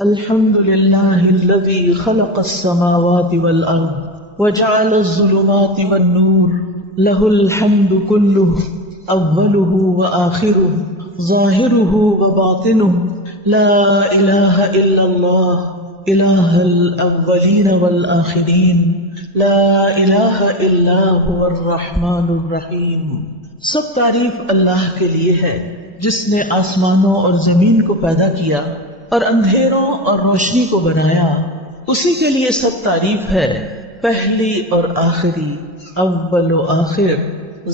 الحمد لله الذي خلق السماوات والأرض وجعل الظلمات والنور له الحمد كله أوله وآخره ظاهره وباطنه لا إله إلا الله إله الأولين والآخرين لا إله إلا هو الرحمن الرحيم۔ سب تعریف اللہ کے لیے ہے جس نے آسمانوں اور زمین کو پیدا کیا اور اندھیروں اور روشنی کو بنایا۔ اسی کے لیے سب تعریف ہے، پہلی اور آخری، اول و آخر،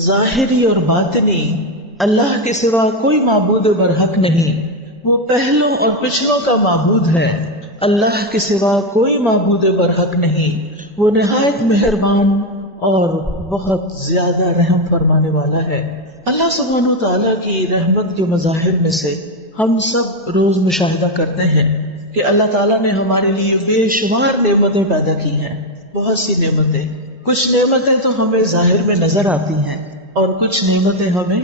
ظاہری اور باطنی۔ اللہ کے سوا کوئی معبود برحق نہیں، وہ پہلوں اور پچھلوں کا معبود ہے۔ اللہ کے سوا کوئی معبود برحق نہیں، وہ نہایت مہربان اور بہت زیادہ رحم فرمانے والا ہے۔ اللہ سبحانہ وتعالیٰ کی رحمت کے مظاہر میں سے ہم سب روز مشاہدہ کرتے ہیں کہ اللہ تعالیٰ نے ہمارے لیے بے شمار نعمتیں پیدا کی ہیں، بہت سی نعمتیں۔ کچھ نعمتیں تو ہمیں ظاہر میں نظر آتی ہیں اور کچھ نعمتیں ہمیں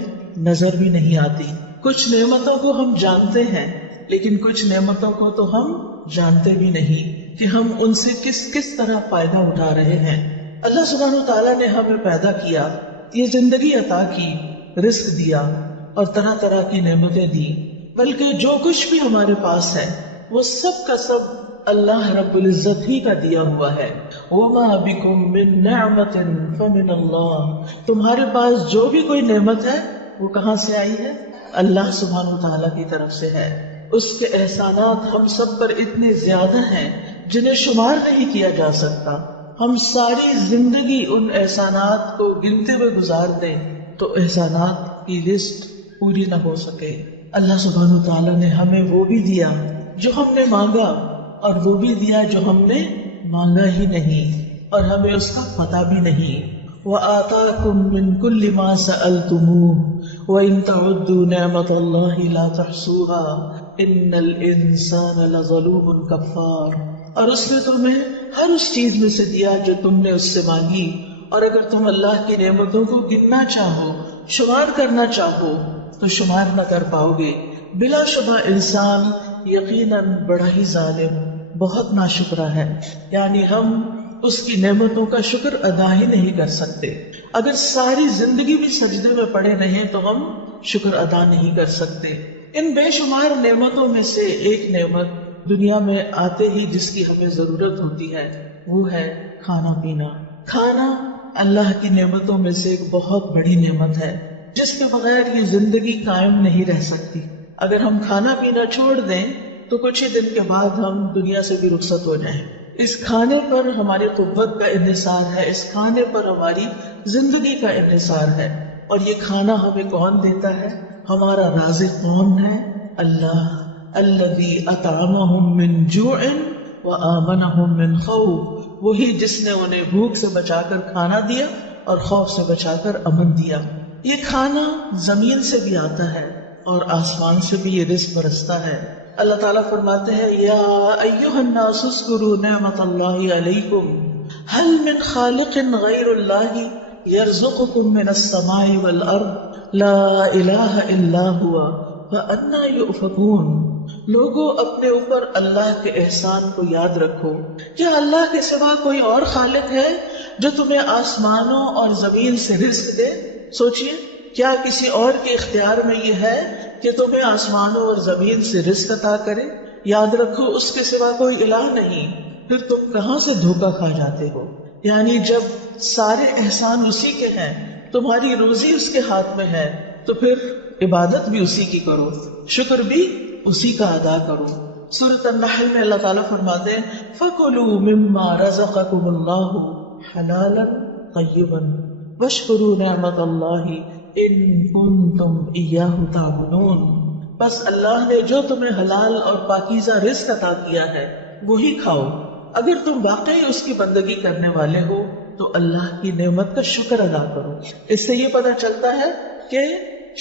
نظر بھی نہیں آتی۔ کچھ نعمتوں کو ہم جانتے ہیں لیکن کچھ نعمتوں کو تو ہم جانتے بھی نہیں کہ ہم ان سے کس طرح فائدہ اٹھا رہے ہیں۔ اللہ سبحانہ وتعالیٰ نے ہمیں پیدا کیا، یہ زندگی عطا کی، رزق دیا اور طرح طرح کی نعمتیں دی، بلکہ جو کچھ بھی ہمارے پاس ہے وہ سب کا سب اللہ رب العزت ہی کا دیا ہوا ہے۔ وَمَا بِكُم مِّن نِّعْمَةٍ فَمِنَ اللَّهِ، تمہارے پاس جو بھی کوئی نعمت ہے وہ کہاں سے آئی ہے؟ اللہ سبحانہ وتعالیٰ کی طرف سے ہے۔ اس کے احسانات ہم سب پر اتنے زیادہ ہیں جنہیں شمار نہیں کیا جا سکتا۔ ہم ساری زندگی ان احسانات کو گنتے ہوئے گزار دیں تو احسانات کی لسٹ پوری نہ ہو سکے۔ اللہ سبحانہ وتعالیٰ نے ہمیں وہ بھی دیا جو ہم نے مانگا اور وہ بھی دیا جو ہم نے مانگا ہی نہیں اور ہمیں اس کا پتہ بھی نہیں۔ وَآتَاكُم مِّن كُلِّ مَا سَأَلْتُمُوهُ وَإِن تَعُدُّوا نِعْمَةَ اللَّهِ لَا تُحْصُوهَا إِنَّ الْإِنسَانَ لَظَلُومٌ كَفَّارٌ، اور اس نے تمہیں ہر اس چیز میں سے دیا جو تم نے اس سے مانگی، اور اگر تم اللہ کی نعمتوں کو گننا چاہو، شمار کرنا چاہو تو شمار نہ کر پاؤ گے۔ بلا شبہ انسان یقیناً بڑا ہی ظالم، بہت ناشکرا ہے، یعنی ہم اس کی نعمتوں کا شکر ادا ہی نہیں کر سکتے۔ اگر ساری زندگی بھی سجدے میں پڑے رہیں تو ہم شکر ادا نہیں کر سکتے۔ ان بے شمار نعمتوں میں سے ایک نعمت دنیا میں آتے ہی جس کی ہمیں ضرورت ہوتی ہے وہ ہے کھانا پینا۔ کھانا اللہ کی نعمتوں میں سے ایک بہت بڑی نعمت ہے جس کے بغیر یہ زندگی قائم نہیں رہ سکتی۔ اگر ہم کھانا پینا چھوڑ دیں تو کچھ ہی دن کے بعد ہم دنیا سے بھی رخصت ہو جائیں۔ اس کھانے پر ہماری قوت کا انحصار ہے، اس کھانے پر ہماری زندگی کا انحصار ہے۔ اور یہ کھانا ہمیں کون دیتا ہے؟ ہمارا رازق کون ہے؟ اللہ، الذی اطعمہم من جوع وآمنہم من خوف، وہی جس نے انہیں بھوک سے بچا کر کھانا دیا اور خوف سے بچا کر امن دیا۔ یہ کھانا زمین سے بھی آتا ہے اور آسمان سے بھی یہ رزق برستا ہے۔ اللہ تعالیٰ فرماتے ہیں یا ایھا الناس اذکروا نعمت اللہ علیکم ھل من خالق غیر اللہ یرزقکم من السماء والارض لا الہ الا ھو فأنی یؤفکون۔ لوگوں اپنے اوپر اللہ کے احسان کو یاد رکھو، کیا اللہ کے سوا کوئی اور خالق ہے جو تمہیں آسمانوں اور زمین سے رزق دے؟ سوچئے، کیا کسی اور کے اختیار میں یہ ہے کہ تمہیں آسمانوں اور زمین سے رزق عطا کرے؟ یاد رکھو اس کے سوا کوئی الہ نہیں، پھر تم کہاں سے دھوکہ کھا جاتے ہو؟ یعنی جب سارے احسان اسی کے ہیں، تمہاری روزی اس کے ہاتھ میں ہے، تو پھر عبادت بھی اسی کی کرو، شکر بھی اسی کا ادا کرو۔ سورۃ النحل میں اللہ تعالیٰ فرماتے ہیں فَكُلُوا مِمَّا رَزَقَكُمُ اللَّهُ حَلَالًا طَيِّبًا وَاشْكُرُوا نِعْمَتَ اللَّهِ إِن كُنتُمْ إِيَّاهُ تَعْبُدُونَ، بس اللہ نے جو تمہیں حلال اور پاکیزہ رزق عطا کیا ہے وہی کھاؤ، اگر تم واقعی اس کی بندگی کرنے والے ہو تو اللہ کی نعمت کا شکر ادا کرو۔ اس سے یہ پتہ چلتا ہے کہ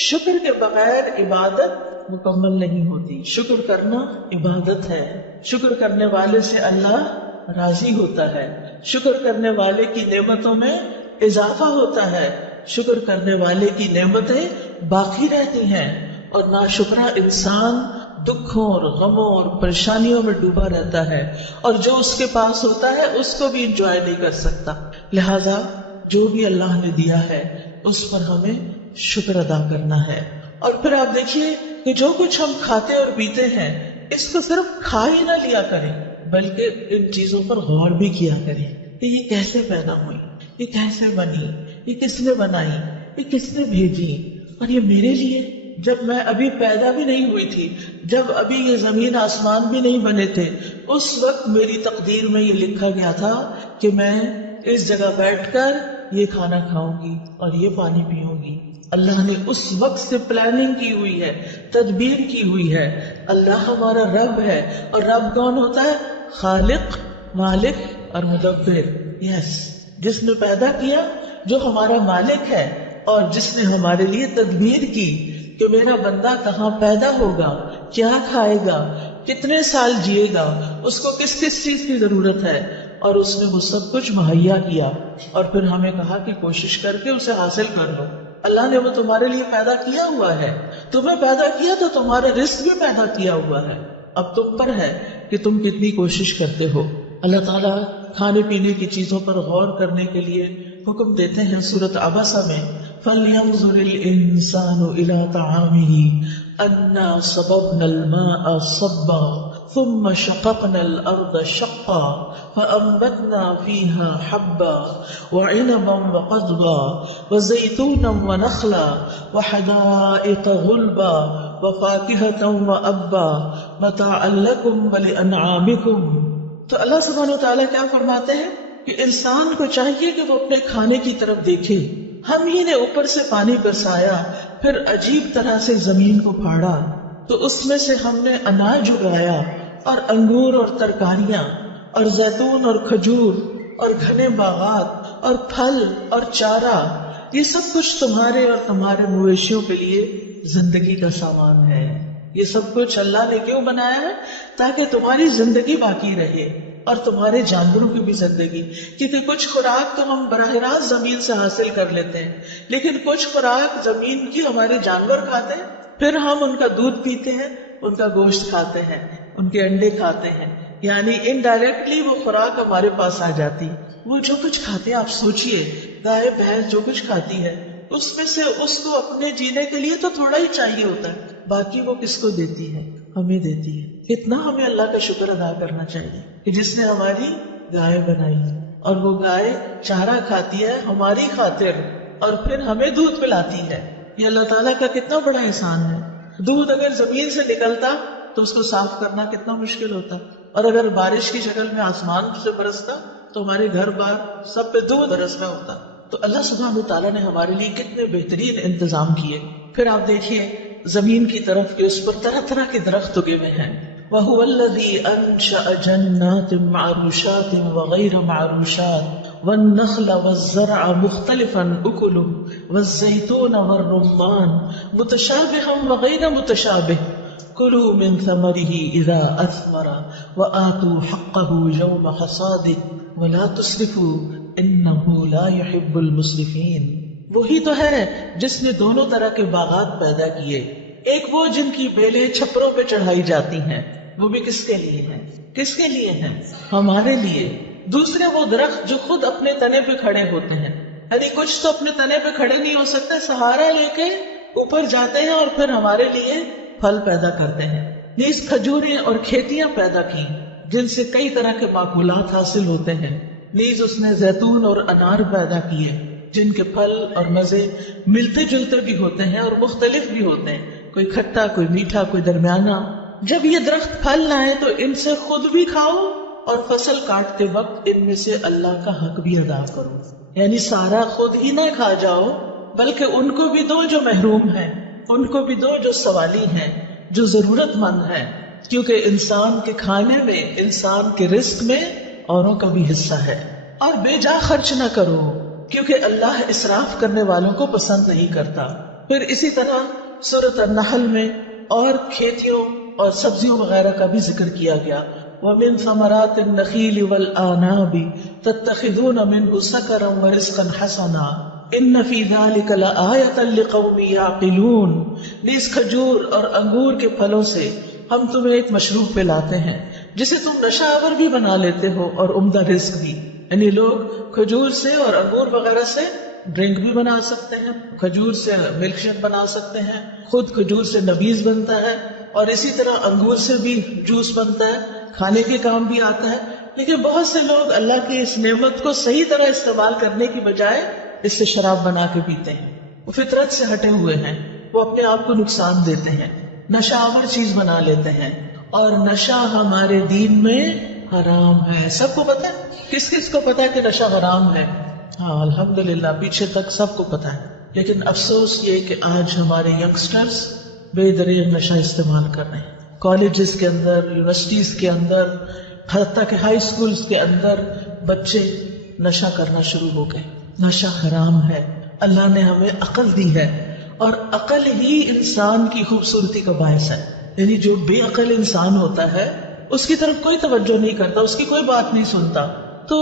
شکر کے بغیر عبادت مکمل نہیں ہوتی۔ شکر کرنا عبادت ہے، شکر کرنے والے سے اللہ راضی ہوتا ہے، شکر کرنے والے کی نعمتوں میں اضافہ ہوتا ہے، شکر کرنے والے کی نعمتیں باقی رہتی ہیں، اور ناشکرا انسان دکھوں اور غموں اور پریشانیوں میں ڈوبا رہتا ہے، اور جو اس کے پاس ہوتا ہے اس کو بھی انجوائے نہیں کر سکتا۔ لہذا جو بھی اللہ نے دیا ہے اس پر ہمیں شکر ادا کرنا ہے۔ اور پھر آپ دیکھیے کہ جو کچھ ہم کھاتے اور پیتے ہیں اس کو صرف کھا ہی نہ لیا کریں، بلکہ ان چیزوں پر غور بھی کیا کریں کہ یہ کیسے پیدا ہوئی، یہ کیسے بنی، یہ کس نے بنائی، یہ کس نے بھیجی، اور یہ میرے لیے جب میں ابھی پیدا بھی نہیں ہوئی تھی، جب ابھی یہ زمین آسمان بھی نہیں بنے تھے، اس وقت میری تقدیر میں یہ لکھا گیا تھا کہ میں اس جگہ بیٹھ کر یہ کھانا کھاؤں گی اور یہ پانی پیوں گی۔ اللہ نے اس وقت سے پلاننگ کی ہوئی ہے، تدبیر کی ہوئی ہے۔ اللہ ہمارا رب ہے، اور رب کون ہوتا ہے؟ خالق، مالک اور مدبر۔ یس، جس نے پیدا کیا، جو ہمارا مالک ہے، اور جس نے ہمارے لیے تدبیر کی کہ میرا بندہ کہاں پیدا ہوگا، کیا کھائے گا، کتنے سال جیے گا، اس کو کس کس چیز کی ضرورت ہے، اور اس نے وہ سب کچھ مہیا کیا، اور پھر ہمیں کہا کہ کوشش کر کے اسے حاصل کر لو۔ اللہ نے وہ تمہارے لیے پیدا کیا ہوا ہے، تمہیں پیدا کیا تو تمہارا رزق بھی پیدا کیا ہوا ہے، اب تم پر ہے کہ تم کتنی کوشش کرتے ہو۔ اللہ تعالیٰ کھانے پینے کی چیزوں پر غور کرنے کے لیے حکم دیتے ہیں سورۃ عبسہ میں، فَلْيَنظُرِ الْإِنسَانُ إِلَىٰ طَعَامِهِ أَنَّا صَبَبْنَا الْمَاءَ صَبًّا ثُمَّ شَقَقْنَا الْأَرْضَ شَقًّا فَأَنبَتْنَا فِيهَا حَبًّا وَعِنَبًا وَقَضْبًا وَزَيْتُونًا وَنَخْلًا وَحَدَائِقَ غُلْبًا وَفَاكِهَةً وَأَبًّا مَتَاعًا لَكُمْ وَلِأَنْعَامِكُمْ۔ تو اللہ سبحانہ وتعالیٰ کیا فرماتے ہیں کہ انسان کو چاہیے کہ وہ اپنے کھانے کی طرف دیکھے۔ ہم ہی نے اوپر سے پانی برسایا، پھر عجیب طرح سے زمین کو پھاڑا، تو اس میں سے ہم نے اناج اگایا، اور انگور اور ترکاریاں اور زیتون اور کھجور اور گھنے باغات اور پھل اور چارہ، یہ سب کچھ تمہارے اور تمہارے مویشیوں کے لیے زندگی کا سامان ہے۔ یہ سب کچھ اللہ نے کیوں بنایا ہے؟ تاکہ تمہاری زندگی باقی رہے اور تمہارے جانوروں کی بھی زندگی، کیونکہ کچھ خوراک تو ہم براہ راست زمین سے حاصل کر لیتے ہیں، لیکن کچھ خوراک زمین کی ہمارے جانور کھاتے ہیں، پھر ہم ان کا دودھ پیتے ہیں، ان کا گوشت کھاتے ہیں، ان کے انڈے کھاتے ہیں، یعنی انڈائریکٹلی وہ خوراک ہمارے پاس آ جاتی۔ وہ جو کچھ کھاتے ہیں، آپ سوچئے گائے بھینس جو کچھ کھاتی ہے، اس میں سے اس کو اپنے جینے کے لیے تو تھوڑا ہی چاہیے ہوتا ہے، باقی وہ کس کو دیتی ہے؟ ہمیں دیتی ہے۔ اتنا ہمیں اللہ کا شکر ادا کرنا چاہیے کہ جس نے ہماری گائے بنائی ہے، اور وہ گائے چارہ کھاتی ہے ہماری خاطر، اور پھر ہمیں دودھ پلاتی ہے۔ یہ اللہ تعالیٰ کا کتنا بڑا احسان ہے۔ دودھ اگر زمین سے نکلتا تو اس کو صاف کرنا کتنا مشکل ہوتا، اور اگر بارش کی شکل میں آسمان سے برستا تو ہمارے گھر بار سب پہ دودھ برس رہا ہوتا۔ تو اللہ سبحانہ وتعالیٰ نے ہمارے لیے کتنے بہترین انتظام کیے۔ پھر آپ دیکھیے زمین کی طرف کہ اس پر طرح طرح کے درخت اگے ہوئے ہیں۔ وَهُوَ الَّذِي أَنشَأَ جَنَّاتٍ مَّعْرُوشَاتٍ وَغَيْرَ مَعْرُوشَاتٍ وَالنَّخْلَ وَالزَّرْعَ مُخْتَلِفًا أُكُلُهُ وَالزَّيْتُونَ وَالرُّمَّانَ مُتَشَابِهًا وَغَيْرَ مُتَشَابِهٍ كُلُوا مِن ثَمَرِهِ إِذَا أَثْمَرَ وَآتُوا حَقَّهُ يَوْمَ حَصَادِهِ وَلَا تُسْرِفُوا إِنَّهُ لَا يُحِبُّ الْمُسْرِفِينَ۔ وہی تو ہے جس نے دونوں طرح کے باغات پیدا کیے، ایک وہ جن کی بیلیں چھپروں پہ چڑھائی جاتی ہیں، وہ بھی کس کے لیے ہیں؟ کس کے لیے ہیں؟ ہمارے لیے۔ دوسرے وہ درخت جو خود اپنے تنے پہ کھڑے ہوتے ہیں، یعنی کچھ تو اپنے تنے پہ کھڑے نہیں ہو سکتے، سہارا لے کے اوپر جاتے ہیں اور پھر ہمارے لیے پھل پیدا کرتے ہیں۔ نیز کھجوریں اور کھیتیاں پیدا کی جن سے کئی طرح کے معقولات حاصل ہوتے ہیں۔ نیز اس نے زیتون اور انار پیدا کیے جن کے پھل اور مزے ملتے جلتے بھی ہوتے ہیں اور مختلف بھی ہوتے ہیں، کوئی کھٹا، کوئی میٹھا، کوئی درمیانہ۔ جب یہ درخت پھل لائیں تو ان سے خود بھی کھاؤ، اور فصل کاٹتے وقت ان میں سے اللہ کا حق بھی ادا کرو، یعنی سارا خود ہی نہ کھا جاؤ، بلکہ ان کو بھی دو جو محروم ہیں، ان کو بھی دو جو سوالی ہیں، جو ضرورت مند ہیں، کیونکہ انسان کے کھانے میں، انسان کے رزق میں اوروں کا بھی حصہ ہے۔ اور بے جا خرچ نہ کرو، کیونکہ اللہ اسراف کرنے والوں کو پسند نہیں کرتا۔ پھر اسی طرح سورۃ النحل میں اور کھیتیوں اور سبزیوں وغیرہ کا بھی ذکر کیا گیا۔ وَمِن ثَمَرَاتِ النَّخِيلِ وَالْأَعْنَابِ تَتَّخِذُونَ مِنْهُ سَكَرًا وَرِزْقًا حَسَنًا إِنَّ فِي ذَلِكَ لَآيَةً لِقَوْمٍ يَعْقِلُونَ۔ نیز کھجور اور انگور کے پھلوں سے ہم تمہیں ایک مشروب پلاتے ہیں جسے تم نشہ آور بھی بنا لیتے ہو اور عمدہ رزق بھی. یعنی لوگ کھجور سے اور انگور وغیرہ سے ڈرنک بھی بنا سکتے ہیں، کھجور سے ملک شیک بنا سکتے ہیں، خود کھجور سے نبیذ بنتا ہے، اور اسی طرح انگور سے بھی جوس بنتا ہے، کھانے کے کام بھی آتا ہے. لیکن بہت سے لوگ اللہ کی اس نعمت کو صحیح طرح استعمال کرنے کی بجائے اس سے شراب بنا کے پیتے ہیں. وہ فطرت سے ہٹے ہوئے ہیں، وہ اپنے آپ کو نقصان دیتے ہیں، نشہ آور چیز بنا لیتے ہیں. اور نشہ ہمارے دین میں حرام ہے. سب کو پتا ہے؟ کس کس کو پتا ہے کہ نشہ حرام ہے؟ ہاں الحمدللہ پیچھے تک سب کو پتا ہے. لیکن افسوس یہ کہ آج ہمارے ینگسٹرز بے دریغ نشہ استعمال کر رہے ہیں. کالجز کے اندر، یونیورسٹیز کے اندر، حتیٰ کہ ہائی اسکولز کے اندر بچے نشہ کرنا شروع ہو گئے. نشہ حرام ہے. اللہ نے ہمیں عقل دی ہے اور عقل ہی انسان کی خوبصورتی کا باعث ہے. یعنی جو بے عقل انسان ہوتا ہے اس کی طرف کوئی توجہ نہیں کرتا، اس کی کوئی بات نہیں سنتا. تو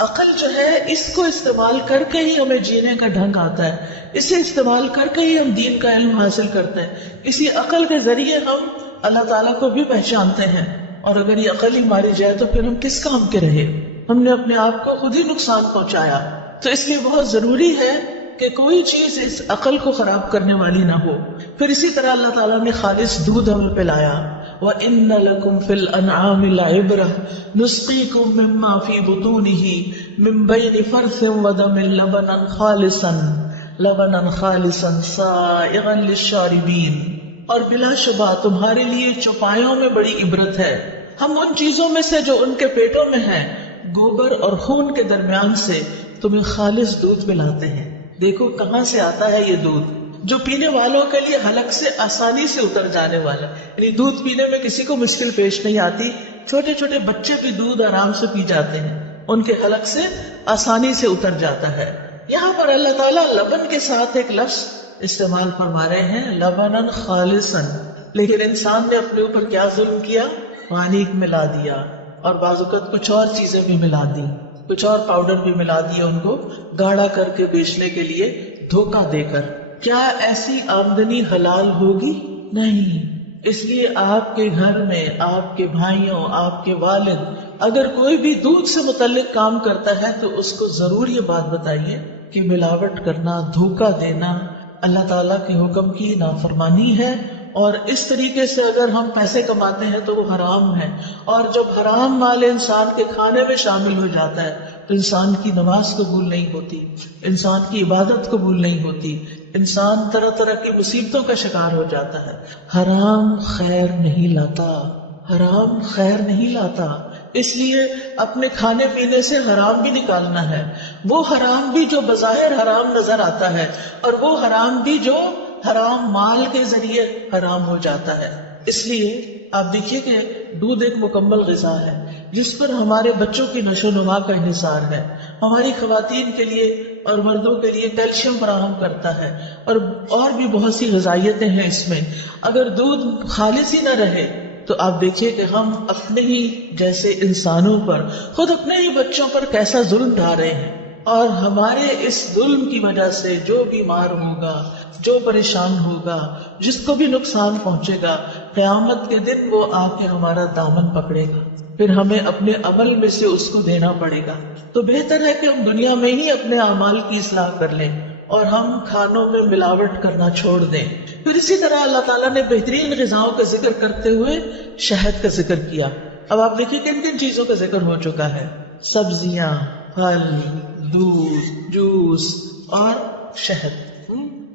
عقل جو ہے اس کو استعمال کر کے ہی ہمیں جینے کا ڈھنگ آتا ہے، اسے استعمال کر کے ہی ہم دین کا علم حاصل کرتے ہیں. اسی عقل کے ذریعے ہم اللہ تعالیٰ کو بھی پہچانتے ہیں. اور اگر یہ عقل ہی ماری جائے تو پھر ہم کس کام کے رہے؟ ہم نے اپنے آپ کو خود ہی نقصان پہنچایا. تو اس لیے بہت ضروری ہے کہ کوئی چیز اس عقل کو خراب کرنے والی نہ ہو. پھر اسی طرح اللہ تعالیٰ نے خالص دودھ ہمیں پلایا. وَإِنَّ لَكُمْ فِي الْأَنْعَامِ لَعِبْرَةً نُسْقِيكُم مِّمَّا فِي بُطُونِهِ مِن بَيْنِ فَرْثٍ وَدَمٍ لَبَنًا خَالِصًا سَائِغًا لِلشَّارِبِينَ. اور بلا شبہ تمہارے لیے چوپایوں میں بڑی عبرت ہے. ہم ان چیزوں میں سے جو ان کے پیٹوں میں ہیں، گوبر اور خون کے درمیان سے تمہیں خالص دودھ پلاتے ہیں. دیکھو کہاں سے آتا ہے یہ دودھ، جو پینے والوں کے لیے حلق سے آسانی سے اتر جانے والا. یعنی دودھ پینے میں کسی کو مشکل پیش نہیں آتی. چھوٹے چھوٹے بچے بھی دودھ آرام سے پی جاتے ہیں، ان کے حلق سے آسانی سے اتر جاتا ہے. یہاں پر اللہ تعالیٰ لبن کے ساتھ ایک لفظ استعمال فرما رہے ہیں، لبناً خالصاً. لیکن انسان نے اپنے اوپر کیا ظلم کیا؟ پانی ملا دیا، اور بعض اوقات کچھ اور چیزیں بھی ملا دی، کچھ اور پاؤڈر بھی ملا دیا ان کو گاڑھا کر کے بیچنے کے لیے دھوکہ دے کر. کیا ایسی آمدنی حلال ہوگی؟ نہیں. اس لیے آپ کے گھر میں آپ کے بھائیوں، آپ کے والد اگر کوئی بھی دودھ سے متعلق کام کرتا ہے تو اس کو ضرور یہ بات بتائیے کہ ملاوٹ کرنا، دھوکہ دینا اللہ تعالیٰ کے حکم کی نافرمانی ہے. اور اس طریقے سے اگر ہم پیسے کماتے ہیں تو وہ حرام ہے. اور جب حرام مال انسان کے کھانے میں شامل ہو جاتا ہے تو انسان کی نماز قبول نہیں ہوتی، انسان کی عبادت قبول نہیں ہوتی، انسان طرح طرح کی مصیبتوں کا شکار ہو جاتا ہے. حرام خیر نہیں لاتا، حرام خیر نہیں لاتا. اس لیے اپنے کھانے پینے سے حرام بھی نکالنا ہے. وہ حرام بھی جو بظاہر حرام نظر آتا ہے، اور وہ حرام بھی جو حرام مال کے ذریعے حرام ہو جاتا ہے. اس لیے آپ دیکھیے کہ دودھ ایک مکمل غذا ہے جس پر ہمارے بچوں کی نشو و نما کا انحصار ہے. ہماری خواتین کے لیے اور مردوں کے لیے کیلشیم فراہم کرتا ہے، اور بھی بہت سی غذائیتیں ہیں اس میں. اگر دودھ خالص ہی نہ رہے تو آپ دیکھیے کہ ہم اپنے ہی جیسے انسانوں پر، خود اپنے ہی بچوں پر کیسا ظلم ڈھا رہے ہیں. اور ہمارے اس ظلم کی وجہ سے جو بیمار ہوگا، جو پریشان ہوگا، جس کو بھی نقصان پہنچے گا، قیامت کے دن وہ آ کے ہمارا دامن پکڑے گا، پھر ہمیں اپنے عمل میں سے اس کو دینا پڑے گا. تو بہتر ہے کہ ہم دنیا میں ہی اپنے اعمال کی اصلاح کر لیں اور ہم کھانوں میں ملاوٹ کرنا چھوڑ دیں. پھر اسی طرح اللہ تعالیٰ نے بہترین غذاؤں کا ذکر کرتے ہوئے شہد کا ذکر کیا. اب آپ دیکھیں کن کن چیزوں کا ذکر ہو چکا ہے: سبزیاں، پھل، دودھ، جوس اور شہد.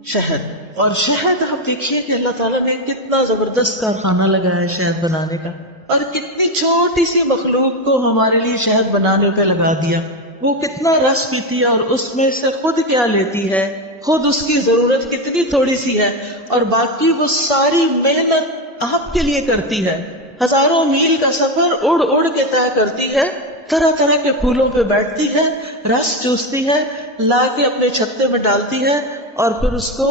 شہد اور شہد ہم دیکھیے کہ اللہ تعالیٰ نے کتنا زبردست کارخانہ لگایا ہے شہد بنانے کا، اور کتنی چھوٹی سی مخلوق کو ہمارے لیے شہد بنانے پہ لگا دیا. وہ کتنا رس پیتی ہے اور اس میں سے خود کیا لیتی ہے، خود اس کی ضرورت کتنی تھوڑی سی ہے، اور باقی وہ ساری محنت آپ کے لیے کرتی ہے. ہزاروں میل کا سفر اڑ اڑ کے طے کرتی ہے، طرح طرح کے پھولوں پہ بیٹھتی ہے، رس چوستی ہے، لا کے اپنے چھتے میں ڈالتی ہے، اور پھر اس کو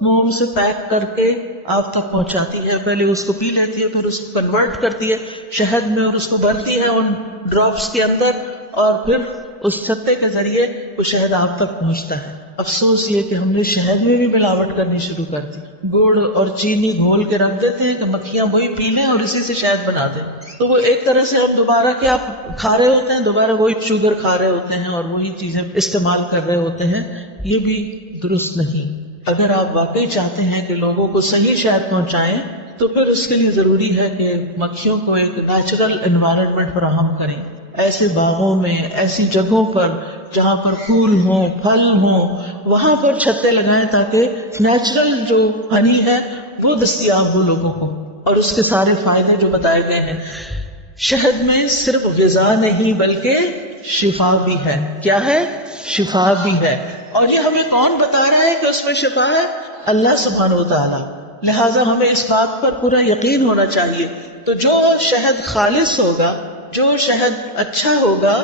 موم سے پیک کر کے آپ تک پہنچاتی ہے. پہلے اس کو پی لیتی ہے، پھر اس کو کنورٹ کرتی ہے شہد میں اور اس کو بھرتی ہے ان ڈراپس کے اندر، اور پھر اس چھتے کے ذریعے وہ شہد آپ تک پہنچتا ہے. افسوس یہ کہ ہم نے شہد میں بھی ملاوٹ کرنی شروع کر دی. گڑ اور چینی گھول کے رکھ دیتے ہیں کہ مکھیاں وہی پی لیں اور اسی سے شہد بنا دیں. تو وہ ایک طرح سے ہم دوبارہ کیا کھا رہے ہوتے ہیں، دوبارہ وہی شوگر کھا رہے ہوتے ہیں اور وہی چیزیں استعمال کر رہے ہوتے ہیں. یہ بھی درست نہیں. اگر آپ واقعی چاہتے ہیں کہ لوگوں کو صحیح شہد پہنچائیں تو پھر اس کے لیے ضروری ہے کہ مکھیوں کو ایک نیچرل انوائرمنٹ فراہم کریں. ایسے باغوں میں، ایسی جگہوں پر جہاں پر پھول ہوں، پھل ہوں، وہاں پر چھتے لگائیں تاکہ نیچرل جو ہنی ہے وہ دستیاب ہو لوگوں کو، اور اس کے سارے فائدے جو بتائے گئے ہیں. شہد میں صرف غذا نہیں بلکہ شفا بھی ہے. کیا ہے؟ شفا بھی ہے. اور یہ ہمیں کون بتا رہا ہے کہ اس میں شفا ہے؟ اللہ سبحانہ و تعالی. لہٰذا ہمیں اس بات پر پورا یقین ہونا چاہیے. تو جو شہد خالص ہوگا، جو شہد اچھا ہوگا،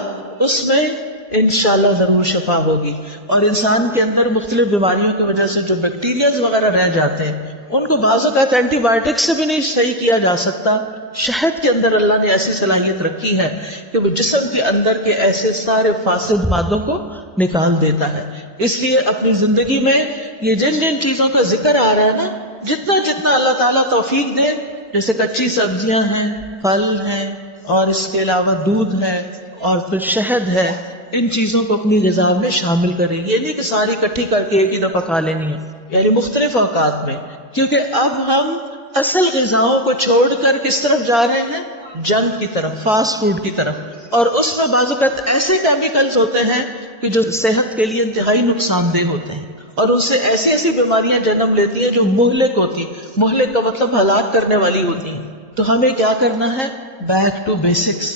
اس میں انشاءاللہ ضرور شفا ہوگی. اور انسان کے اندر مختلف بیماریوں کی وجہ سے جو بیکٹیریاز وغیرہ رہ جاتے ہیں ان کو بعض اوقات اینٹی بایوٹک سے بھی نہیں صحیح کیا جا سکتا. شہد کے اندر اللہ نے ایسی صلاحیت رکھی ہے کہ وہ جسم کے اندر کے ایسے سارے فاسد مادوں کو نکال دیتا ہے. اس لیے اپنی زندگی میں یہ جن جن چیزوں کا ذکر آ رہا ہے نا، جتنا جتنا اللہ تعالیٰ توفیق دے، جیسے کچی سبزیاں ہیں، پھل ہیں، اور اس کے علاوہ دودھ ہے اور پھر شہد ہے، ان چیزوں کو اپنی غذا میں شامل کریں. یہ نہیں کہ ساری اکٹھی کر کے ایک ہی دفعہ کھا لینی ہے، یعنی مختلف اوقات میں. کیونکہ اب ہم اصل غذاؤں کو چھوڑ کر کس طرف جا رہے ہیں؟ جنک کی طرف، فاسٹ فوڈ کی طرف. اور اس میں بعض اوقات ایسے کیمیکلز ہوتے ہیں کہ جو صحت کے لیے انتہائی نقصان دہ ہوتے ہیں، اور اس سے ایسی ایسی بیماریاں جنم لیتی ہیں جو مہلک ہوتی. مہلک کا مطلب ہلاک کرنے والی ہوتی ہیں. تو ہمیں کیا کرنا ہے؟ Back to basics.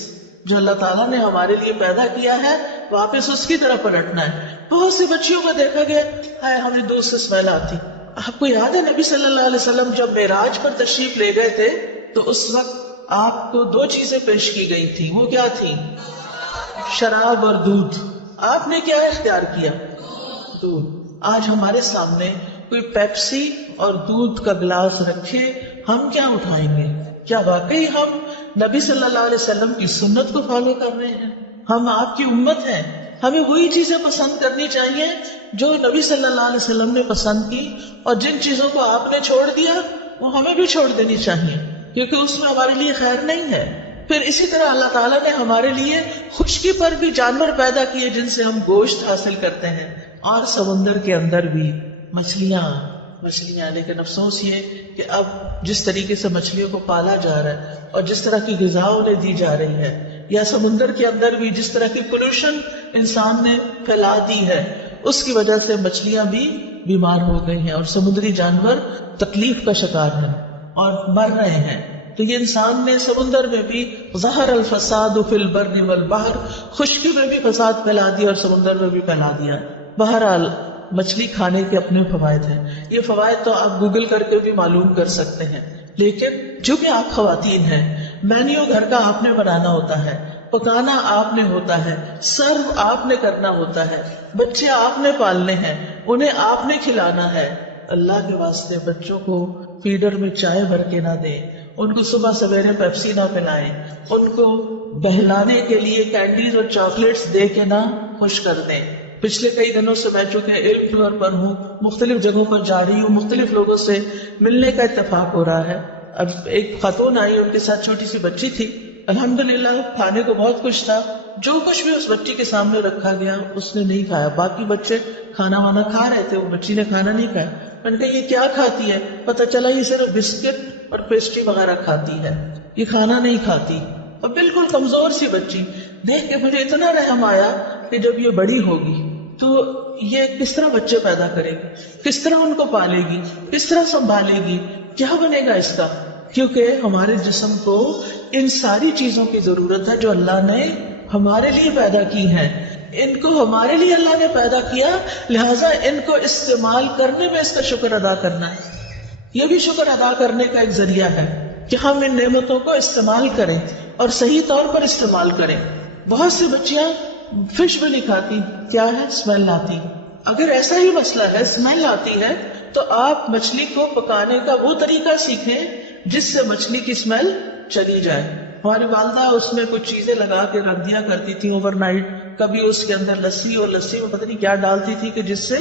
جو اللہ تعالیٰ نے ہمارے لیے پیدا کیا ہے واپس اس کی طرف پلٹنا ہے. بہت سی بچیوں کو دیکھا گیا ہے ہمیں دودھ سے اسمیل آتی. آپ کو یاد ہے نبی صلی اللہ علیہ وسلم جب معراج پر تشریف لے گئے تھے تو اس وقت آپ کو دو چیزیں پیش کی گئی تھی. وہ کیا تھی؟ شراب اور دودھ. آپ نے کیا اختیار کیا؟ دودھ. آج ہمارے سامنے کوئی پیپسی اور دودھ کا گلاس رکھے، ہم کیا اٹھائیں گے؟ کیا واقعی ہم نبی صلی اللہ علیہ وسلم کی سنت کو فالو کر رہے ہیں؟ ہم آپ کی امت ہیں، ہمیں وہی چیزیں پسند کرنی چاہیے جو نبی صلی اللہ علیہ وسلم نے پسند کی، اور جن چیزوں کو آپ نے چھوڑ دیا وہ ہمیں بھی چھوڑ دینی چاہیے، کیونکہ اس میں ہمارے لیے خیر نہیں ہے. پھر اسی طرح اللہ تعالیٰ نے ہمارے لیے خشکی پر بھی جانور پیدا کیے جن سے ہم گوشت حاصل کرتے ہیں، اور سمندر کے اندر بھی مچھلیاں. لیکن افسوس یہ کہ اب جس طریقے سے مچھلیوں کو پالا جا رہا ہے اور جس طرح کی غذا انہیں دی جا رہی ہے، یا سمندر کے اندر بھی جس طرح کی پولوشن انسان نے پھیلا دی ہے، اس کی وجہ سے مچھلیاں بھی بیمار ہو گئی ہیں اور سمندری جانور تکلیف کا شکار ہیں اور مر رہے ہیں. تو یہ انسان نے سمندر میں بھی ظہر الفساد فی البر والبحر، خشکی میں بھی فساد پھیلا دیا اور سمندر میں بھی پھیلا دیا. بہرحال مچھلی کھانے کے اپنے فوائد ہیں. یہ فوائد تو آپ گوگل کر کے بھی معلوم کر سکتے ہیں. لیکن چونکہ آپ خواتین ہیں، مینیو گھر کا آپ نے بنانا ہوتا ہے، پکانا آپ نے ہوتا ہے، سرو آپ نے کرنا ہوتا ہے، بچے آپ نے پالنے ہیں، انہیں آپ نے کھلانا ہے. اللہ کے واسطے بچوں کو فیڈر میں چائے بھر کے نہ دیں، ان کو صبح سویرے پیپسی نہ پلائیں، ان کو بہلانے کے لیے کینڈیز اور چاکلیٹس دے کے نہ خوش کر دیں. پچھلے کئی دنوں سے میں چونکہ علم ٹور پر ہوں، مختلف جگہوں پر جا رہی ہوں، مختلف لوگوں سے ملنے کا اتفاق ہو رہا ہے. اب ایک خاتون آئی، ان کے ساتھ چھوٹی سی بچی تھی. الحمدللہ کھانے کو بہت کچھ تھا، جو کچھ بھی اس بچی کے سامنے رکھا گیا اس نے نہیں کھایا. باقی بچے کھانا وانا کھا رہے تھے، وہ بچی نے کھانا نہیں کھایا. میں نے کہا یہ کیا کھاتی ہے؟ پتہ چلا یہ صرف بسکٹ اور پیسٹری وغیرہ کھاتی ہے، یہ کھانا نہیں کھاتی. اور بالکل کمزور سی بچی. دیکھ کے مجھے اتنا رحم آیا کہ جب یہ بڑی ہوگی تو یہ کس طرح بچے پیدا کرے گی، کس طرح ان کو پالے گی، کس طرح سنبھالے گی، کیا بنے گا اس کا. کیونکہ ہمارے جسم کو ان ساری چیزوں کی ضرورت ہے جو اللہ نے ہمارے لیے پیدا کی ہے. ان کو ہمارے لیے اللہ نے پیدا کیا، لہٰذا ان کو استعمال کرنے میں اس کا شکر ادا کرنا ہے. یہ بھی شکر ادا کرنے کا ایک ذریعہ ہے کہ ہم ان نعمتوں کو استعمال کریں اور صحیح طور پر استعمال کریں. بہت سی بچیاں فش بھی نہیں کھاتی. کیا ہے؟ اسمیل آتی. اگر ایسا ہی مسئلہ ہے، اسمیل آتی ہے، تو آپ مچھلی کو پکانے کا وہ طریقہ سیکھیں جس سے مچھلی کی اسمیل چلی جائے. ہماری والدہ اس میں کچھ چیزیں لگا کے رکھ دیا کرتی تھی اوور نائٹ. کبھی اس کے اندر لسی، اور لسی میں پتہ نہیں کیا ڈالتی تھی کہ جس سے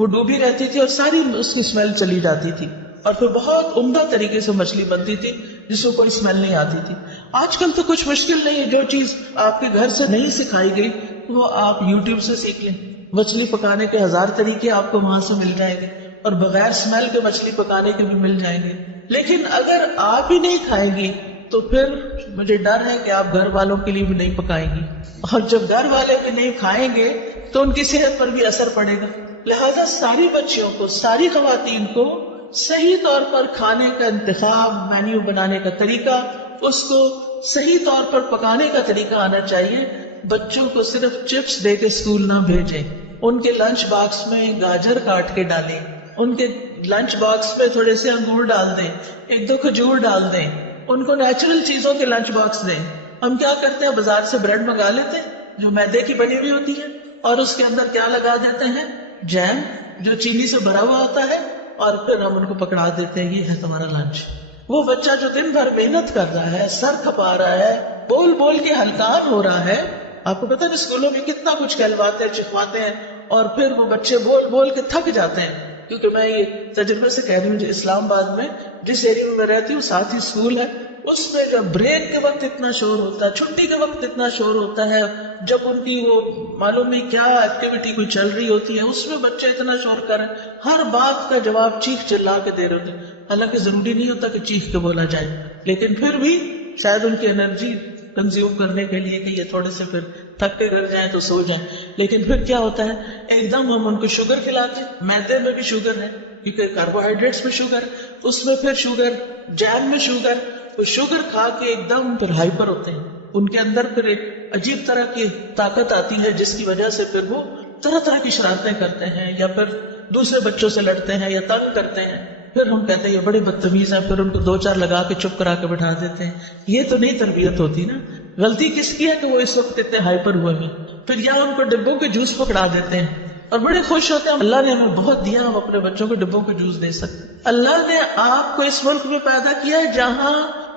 وہ ڈوبی رہتی تھی اور ساری اس کی اسمیل چلی جاتی تھی، اور پھر بہت عمدہ طریقے سے مچھلی بنتی تھی جس کو کوئی اسمیل نہیں آتی تھی۔ آج کل تو کچھ مشکل نہیں ہے، جو چیز آپ کے گھر سے نہیں سکھائی گئی وہ آپ یوٹیوب سے سیکھ لیں۔ مچھلی پکانے کے 1000 طریقے آپ کو وہاں سے مل جائیں گے، اور بغیر اسمیل کے مچھلی پکانے کے بھی مل جائیں گے۔ لیکن اگر آپ ہی نہیں کھائیں گی تو پھر مجھے ڈر ہے کہ آپ گھر والوں کے لیے بھی نہیں پکائیں گی، اور جب گھر والے بھی نہیں کھائیں گے تو ان کی صحت پر بھی اثر پڑے گا۔ لہذا ساری بچیوں کو، ساری خواتین کو صحیح طور پر کھانے کا انتخاب، مینیو بنانے کا طریقہ، اس کو صحیح طور پر پکانے کا طریقہ آنا چاہیے۔ بچوں کو صرف چپس دے کے اسکول نہ بھیجیں، ان کے لنچ باکس میں گاجر کاٹ کے ڈالیں، ان کے لنچ باکس میں تھوڑے سے انگور ڈال دیں، 1-2 کھجور ڈال دیں، ان کو نیچرل چیزوں کے لنچ باکس دیں۔ ہم کیا کرتے ہیں، بازار سے بریڈ منگا لیتے ہیں جو میدے کی بنی ہوئی ہوتی ہے، اور اس کے اندر کیا لگا دیتے ہیں، جیم جو چینی سے بھرا ہوا ہوتا ہے، اور پھر ہم ان کو پکڑا دیتے ہیں، یہ ہے تمہارا لنچ۔ وہ بچہ جو دن بھر محنت کر رہا ہے، سر کھپا رہا ہے، بول بول کے ہلکان ہو رہا ہے، آپ کو پتہ ہے اسکولوں میں کتنا کچھ کہلواتے ہیں، چکھواتے ہیں، اور پھر وہ بچے بول بول کے تھک جاتے ہیں۔ کیونکہ میں یہ تجربے سے کہہ رہی ہوں، جو اسلام آباد میں جس ایریا میں میں رہتی ہوں ساتھ ہی اسکول ہے، اس میں جب بریک کے وقت اتنا شور ہوتا ہے، چھٹی کے وقت اتنا شور ہوتا ہے، جب ان کی وہ معلوم نہیں کیا ایکٹیویٹی کوئی چل رہی ہوتی ہے، اس میں بچے اتنا شور کر رہے ہیں، ہر بات کا جواب چیخ چلا کے دے رہے ہوتے ہیں۔ حالانکہ ضروری نہیں ہوتا کہ چیخ کے بولا جائے، لیکن پھر بھی شاید ان کی انرجی کنزیوم کرنے کے لیے کہ یہ تھوڑے سے پھر تھک کے گھر جائیں تو سو جائیں۔ لیکن پھر کیا ہوتا ہے، ایک دم ہم ان کو شوگر کھلاتے ہیں، میدے میں بھی شوگر ہے کیونکہ کاربوہائیڈریٹس میں شوگر، اس میں پھر شوگر، جیم میں شوگر، وہ شوگر کھا کے ایک دم پھر ہائپر ہوتے ہیں، ان کے اندر پھر ایک عجیب طرح کی طاقت آتی ہے جس کی وجہ سے پھر وہ طرح طرح کی شرارتیں کرتے ہیں، یا پھر دوسرے بچوں سے لڑتے ہیں یا تنگ کرتے ہیں۔ پھر ہم کہتے ہیں یہ بڑے بدتمیز ہیں، پھر ان کو 2-4 لگا کے چپ کرا کے بٹھا دیتے ہیں۔ یہ تو نہیں تربیت ہوتی نا۔ غلطی کس کی ہے کہ وہ اس وقت اتنے ہائپر ہوئے ہیں۔ پھر یا ان کو ڈبوں کے جوس پکڑا دیتے ہیں اور بڑے خوش ہوتے ہیں، اللہ نے ہمیں بہت دیا، ہم اپنے بچوں کو ڈبوں کے جوس دے سکتے۔ اللہ نے آپ کو اس ملک میں پیدا کیا ہے جہاں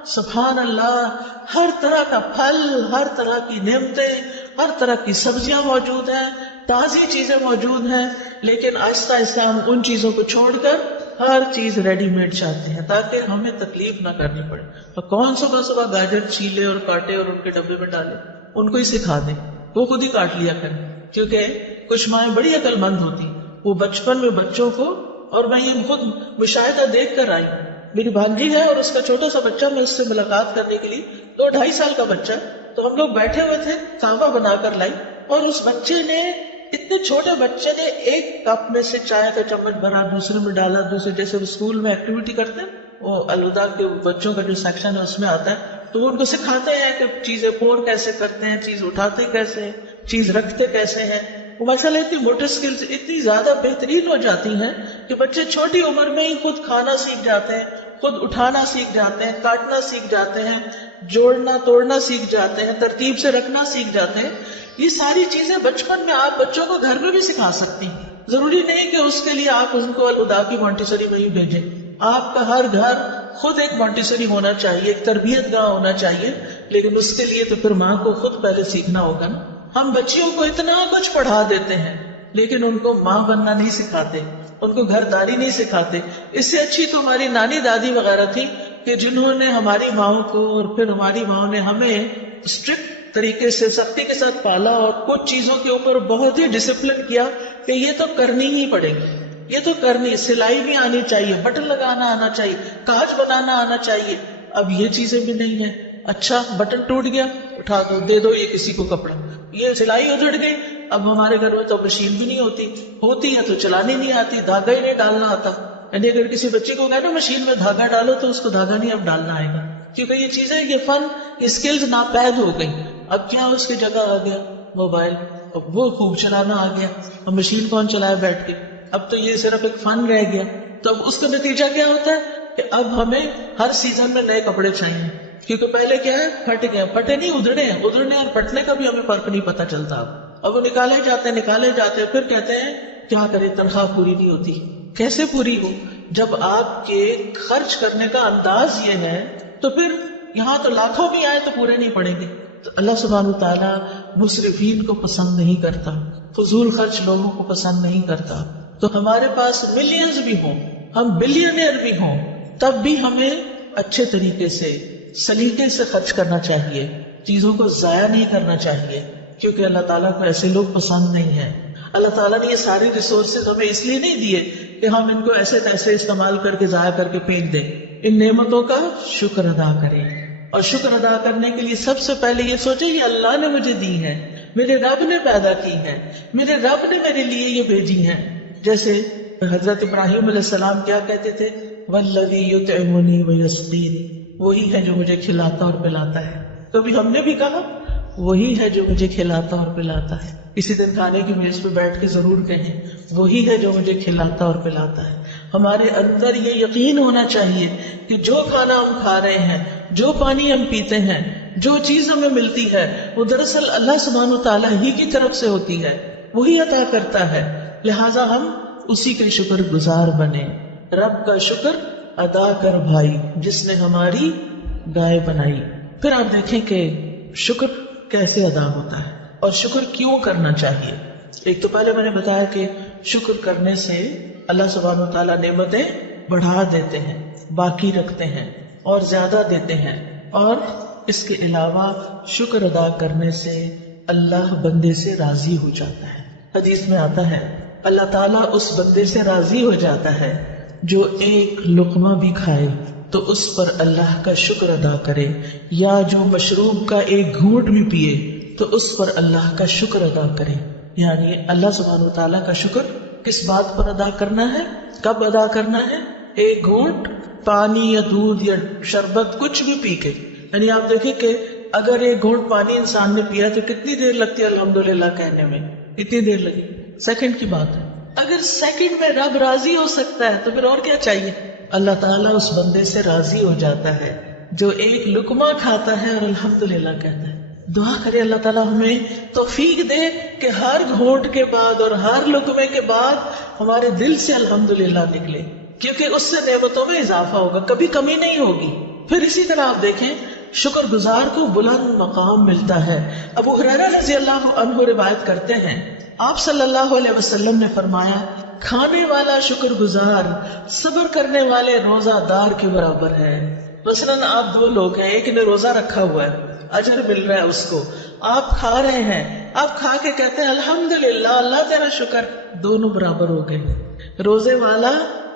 سبحان اللہ ہر طرح کا پھل، ہر طرح کی نعمتیں، ہر طرح کی سبزیاں موجود ہیں، تازی چیزیں موجود ہیں، لیکن آہستہ آہستہ ہم ان چیزوں کو چھوڑ کر ہر چیز ریڈی میڈ چاہتے ہیں تاکہ ہمیں تکلیف نہ کرنی پڑے۔ تو کون صبح صبح گاجر چھیلے اور کاٹے اور ان کے ڈبے میں ڈالے، ان کو ہی سکھا دیں، وہ خود ہی کاٹ لیا کریں، کیونکہ کچھ مائیں بڑی عقل مند ہوتی، وہ بچپن میں بچوں کو، اور میں یہ خود مشاہدہ دیکھ کر آئی، میری بھانجی ہے اور اس کا چھوٹا سا بچہ، میں اس سے ملاقات کرنے کے لیے 2-2.5 سال کا بچہ، تو ہم لوگ بیٹھے ہوئے تھے، کعبہ بنا کر لائی، اور اس بچے نے، اتنے چھوٹے بچے نے ایک کپ میں سے چائے کا چمچ بھرا، دوسرے میں ڈالا، دوسرے، جیسے اسکول میں ایکٹیویٹی کرتے ہیں، وہ الوداع کے بچوں کا جو سیکشن ہے اس میں آتا ہے، تو وہ ان کو سکھاتے ہیں کہ چیزیں پور کیسے کرتے ہیں، چیز اٹھاتے کیسے ہیں، چیز رکھتے کیسے ہیں۔ وہ مسئلہ اتنی موٹر سکلز اتنی زیادہ بہترین ہو جاتی ہیں کہ بچے چھوٹی عمر میں ہی خود کھانا سیکھ جاتے ہیں، خود اٹھانا سیکھ جاتے ہیں، کاٹنا سیکھ جاتے ہیں، جوڑنا توڑنا سیکھ جاتے ہیں، ترتیب سے رکھنا سیکھ جاتے ہیں۔ یہ ساری چیزیں بچپن میں آپ بچوں کو گھر میں بھی سکھا سکتی ہیں، ضروری نہیں کہ اس کے لیے آپ ان کو الوداع کی مونٹیسری میں ہی بھیجیں۔ آپ کا ہر گھر خود ایک مونٹیسری ہونا چاہیے، ایک تربیت گاہ ہونا چاہیے، لیکن اس کے لیے تو پھر ماں کو خود پہلے سیکھنا ہوگا نا۔ ہم بچیوں کو اتنا کچھ پڑھا دیتے ہیں لیکن ان کو ماں بننا نہیں سکھاتے، ان کو گھر داری نہیں سکھاتے۔ اس سے اچھی تو ہماری نانی دادی وغیرہ تھی کہ جنہوں نے ہماری ماؤں کو، اور پھر ہماری ماؤں نے ہمیں اسٹرکٹ طریقے سے سختی کے ساتھ پالا، اور کچھ چیزوں کے اوپر بہت ہی ڈسپلن کیا کہ یہ تو کرنی ہی پڑے گی، یہ تو کرنی، سلائی بھی آنی چاہیے، بٹن لگانا آنا چاہیے، کاج بنانا آنا چاہیے۔ اب یہ چیزیں بھی نہیں ہیں۔ اچھا بٹن ٹوٹ گیا، اٹھا دو، دے دو یہ کسی کو کپڑا۔ یہ سلائی اجڑ گئی، اب ہمارے گھر میں تو مشین بھی نہیں ہوتی ہے تو چلانی نہیں آتی، دھاگا ہی نہیں ڈالنا آتا۔ یعنی اگر کسی بچے کو کہنا نا مشین میں دھاگا ڈالو تو اس کو دھاگا نہیں اب ڈالنا آئے گا، کیونکہ یہ چیزیں، یہ فن، یہ اسکلز ناپید ہو گئی۔ اب کیا اس کی جگہ آ گیا موبائل، اب وہ خوب چلانا آ گیا، اب مشین کون چلائے بیٹھ کے، اب تو یہ صرف ایک فن رہ گیا۔ تو اب اس کا نتیجہ کیا ہوتا ہے کہ اب ہمیں ہر سیزن میں نئے کپڑے چاہیے، کیونکہ پہلے کیا ہے، پھٹ گئے، پھٹے نہیں ادھڑے ہیں، ادھڑنے اور پھٹنے کا بھی ہمیں فرق نہیں پتا چلتا۔ اب وہ نکالے جاتے ہیں، پھر کہتے ہیں کیا کریں، تنخواہ پوری نہیں ہوتی۔ کیسے پوری ہو جب آپ کے خرچ کرنے کا انداز یہ ہے؟ تو پھر یہاں تو لاکھوں بھی آئے تو پورے نہیں پڑیں گے۔ تو اللہ سبحانہ وتعالیٰ مسرفین کو پسند نہیں کرتا، فضول خرچ لوگوں کو پسند نہیں کرتا۔ تو ہمارے پاس ملینز بھی ہوں، ہم بلینئر بھی ہوں، تب بھی ہمیں اچھے طریقے سے سلیقے سے خرچ کرنا چاہیے، چیزوں کو ضائع نہیں کرنا چاہیے، کیونکہ اللہ تعالیٰ کو ایسے لوگ پسند نہیں ہیں۔ اللہ تعالیٰ نے یہ ساری ریسورسز ہمیں اس لیے نہیں دیے کہ ہم ان کو ایسے تیسے استعمال کر کے ضائع کر کے پھینک دیں۔ ان نعمتوں کا شکر ادا کریں، اور شکر ادا کرنے کے لیے سب سے پہلے یہ سوچیں کہ اللہ نے مجھے دی ہے، میرے رب نے پیدا کی ہے، میرے رب نے میرے لیے یہ بھیجی ہے۔ جیسے حضرت ابراہیم علیہ السلام کیا کہتے تھے؟ والذی یطعمنی ویسقینی، وہی ہے جو مجھے کھلاتا اور پلاتا ہے۔ کبھی ہم نے بھی کہا وہی ہے جو مجھے کھلاتا اور پلاتا ہے؟ کسی دن کھانے کی میز پہ بیٹھ کے ضرور کہیں وہی ہے جو مجھے کھلاتا اور پلاتا ہے۔ ہمارے اندر یہ یقین ہونا چاہیے کہ جو کھانا ہم کھا رہے ہیں، جو پانی ہم پیتے ہیں، جو چیز ہمیں ملتی ہے، وہ دراصل اللہ سبحانہ وتعالیٰ ہی کی طرف سے ہوتی ہے، وہی عطا کرتا ہے۔ لہٰذا ہم اسی کے شکر گزار بنے۔ رب کا شکر ادا کر بھائی، جس نے ہماری گائے بنائی۔ پھر آپ دیکھیں کہ شکر کیسے ادا ہوتا ہے اور شکر کیوں کرنا چاہیے۔ ایک تو پہلے میں نے بتایا کہ شکر کرنے سے اللہ سبحانہ وتعالیٰ نعمتیں بڑھا دیتے ہیں، باقی رکھتے ہیں اور زیادہ دیتے ہیں، اور اس کے علاوہ شکر ادا کرنے سے اللہ بندے سے راضی ہو جاتا ہے۔ حدیث میں آتا ہے اللہ تعالیٰ اس بندے سے راضی ہو جاتا ہے جو ایک لقمہ بھی کھائے تو اس پر اللہ کا شکر ادا کرے، یا جو مشروب کا ایک گھونٹ بھی پیے تو اس پر اللہ کا شکر ادا کرے۔ یعنی اللہ سبحانہ وتعالیٰ کا شکر کس بات پر ادا کرنا ہے، کب ادا کرنا ہے؟ ایک گھونٹ پانی یا دودھ یا شربت کچھ بھی پی کے، یعنی آپ دیکھیں کہ اگر ایک گھونٹ پانی انسان نے پیا تو کتنی دیر لگتی ہے الحمدللہ کہنے میں؟ اتنی دیر لگی، سیکنڈ کی بات ہے۔ اگر سیکنڈ میں رب راضی ہو سکتا ہے تو پھر اور کیا چاہیے؟ اللہ تعالیٰ اس بندے سے راضی ہو جاتا ہے جو ایک لقمہ کھاتا ہے اور الحمدللہ کہتا ہے۔ دعا کرے اللہ تعالیٰ ہمیں توفیق دے کہ ہر گھونٹ کے بعد اور ہر لقمے کے بعد ہمارے دل سے الحمدللہ نکلے، کیونکہ اس سے نعمتوں میں اضافہ ہوگا، کبھی کمی نہیں ہوگی۔ پھر اسی طرح آپ دیکھیں شکر گزار کو بلند مقام ملتا ہے۔ ابو ہریرہ رضی اللہ عنہ روایت کرتے ہیں آپ صلی اللہ علیہ وسلم نے فرمایا کھانے والا شکر گزار صبر کرنے والے روزہ دار کے برابر ہے۔ مثلاً آپ دو لوگ ہیں، ایک نے روزہ رکھا ہوا ہے، اجر مل رہا ہے اس کو، آپ کھا رہے ہیں، آپ کھا کے کہتے ہیں الحمدللہ اللہ تیرا شکر، دونوں برابر ہو گئے۔ روزے والا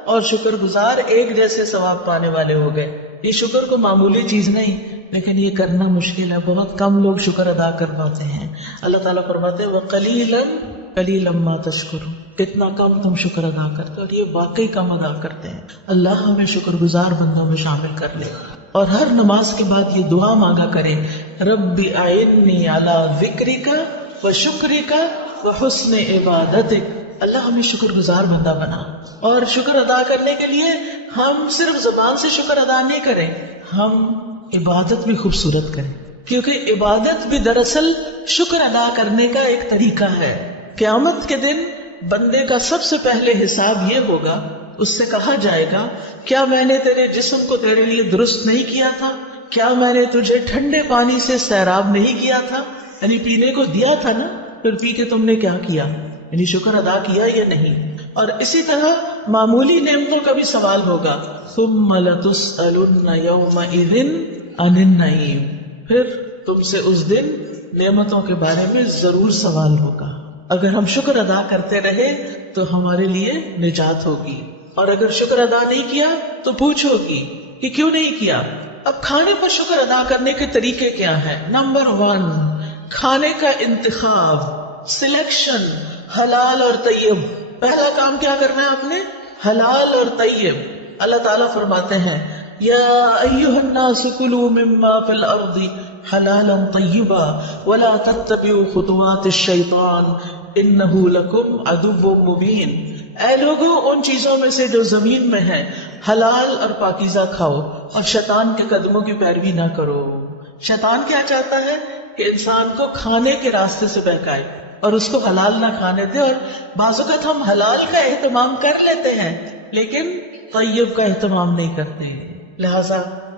اور شکر گزار ایک جیسے ثواب پانے والے ہو گئے۔ یہ شکر کو معمولی چیز نہیں، لیکن یہ کرنا مشکل ہے، بہت کم لوگ شکر ادا کر پاتے ہیں۔ اللہ تعالیٰ فرماتے ہیں وَقَلِيلًا قَلِيلًا مَا تَشْكُرُونَ، کتنا کم تم شکر ادا کرتے، اور یہ واقعی کم ادا کرتے ہیں۔ اللہ ہمیں شکر گزار بندوں میں شامل کر لے، اور ہر نماز کے بعد یہ دعا مانگا کرے رب اعنی علی ذکرک وشکرک وحسن عبادتک۔ اللہ ہمیں شکر گزار بندہ بنا، اور شکر ادا کرنے کے لیے ہم صرف زبان سے شکر ادا نہیں کریں، ہم عبادت بھی خوبصورت کریں، کیونکہ عبادت بھی دراصل شکر ادا کرنے کا ایک طریقہ ہے۔ قیامت کے دن بندے کا سب سے پہلے حساب یہ ہوگا، اس سے کہا جائے گا کیا میں نے تیرے جسم کو تیرے لیے درست نہیں کیا تھا؟ کیا میں نے تجھے ٹھنڈے پانی سے سیراب نہیں کیا تھا؟ یعنی پینے کو دیا تھا نا، پھر پی کے تم نے کیا کیا؟ یعنی شکر ادا کیا یا نہیں؟ اور اسی طرح معمولی نعمتوں کا بھی سوال ہوگا ثم لتسألن یومئذ عن النعیم، پھر تم سے اس دن نعمتوں کے بارے میں ضرور سوال ہوگا۔ اگر ہم شکر ادا کرتے رہے تو ہمارے لیے نجات ہوگی، اور اگر شکر ادا نہیں کیا تو پوچھو گی کہ کیوں نہیں کیا۔ اب کھانے پر شکر ادا کرنے کے طریقے کیا ہیں؟ نمبر 1، کھانے کا انتخاب، سلیکشن، حلال اور طیب۔ پہلا کام کیا کرنا ہے آپ نے؟ حلال اور طیب۔ اللہ تعالیٰ فرماتے ہیں یا ایھا الناس کلوا مما فی الارض حلالا طیبا ولا تتبعوا خطوات الشیطان انہ لکم عدو مبین۔ اے لوگو، ان چیزوں میں سے جو زمین میں ہے حلال اور پاکیزہ کھاؤ، اور شیطان کے قدموں کی پیروی نہ کرو۔ شیطان کیا چاہتا ہے کہ انسان کو کھانے کے راستے سے بہکائے اور اس کو حلال نہ کھانے دے، اور بعض اوقات ہم حلال کا اہتمام کر لیتے ہیں لیکن طیب کا اہتمام نہیں کرتے۔ لہٰذا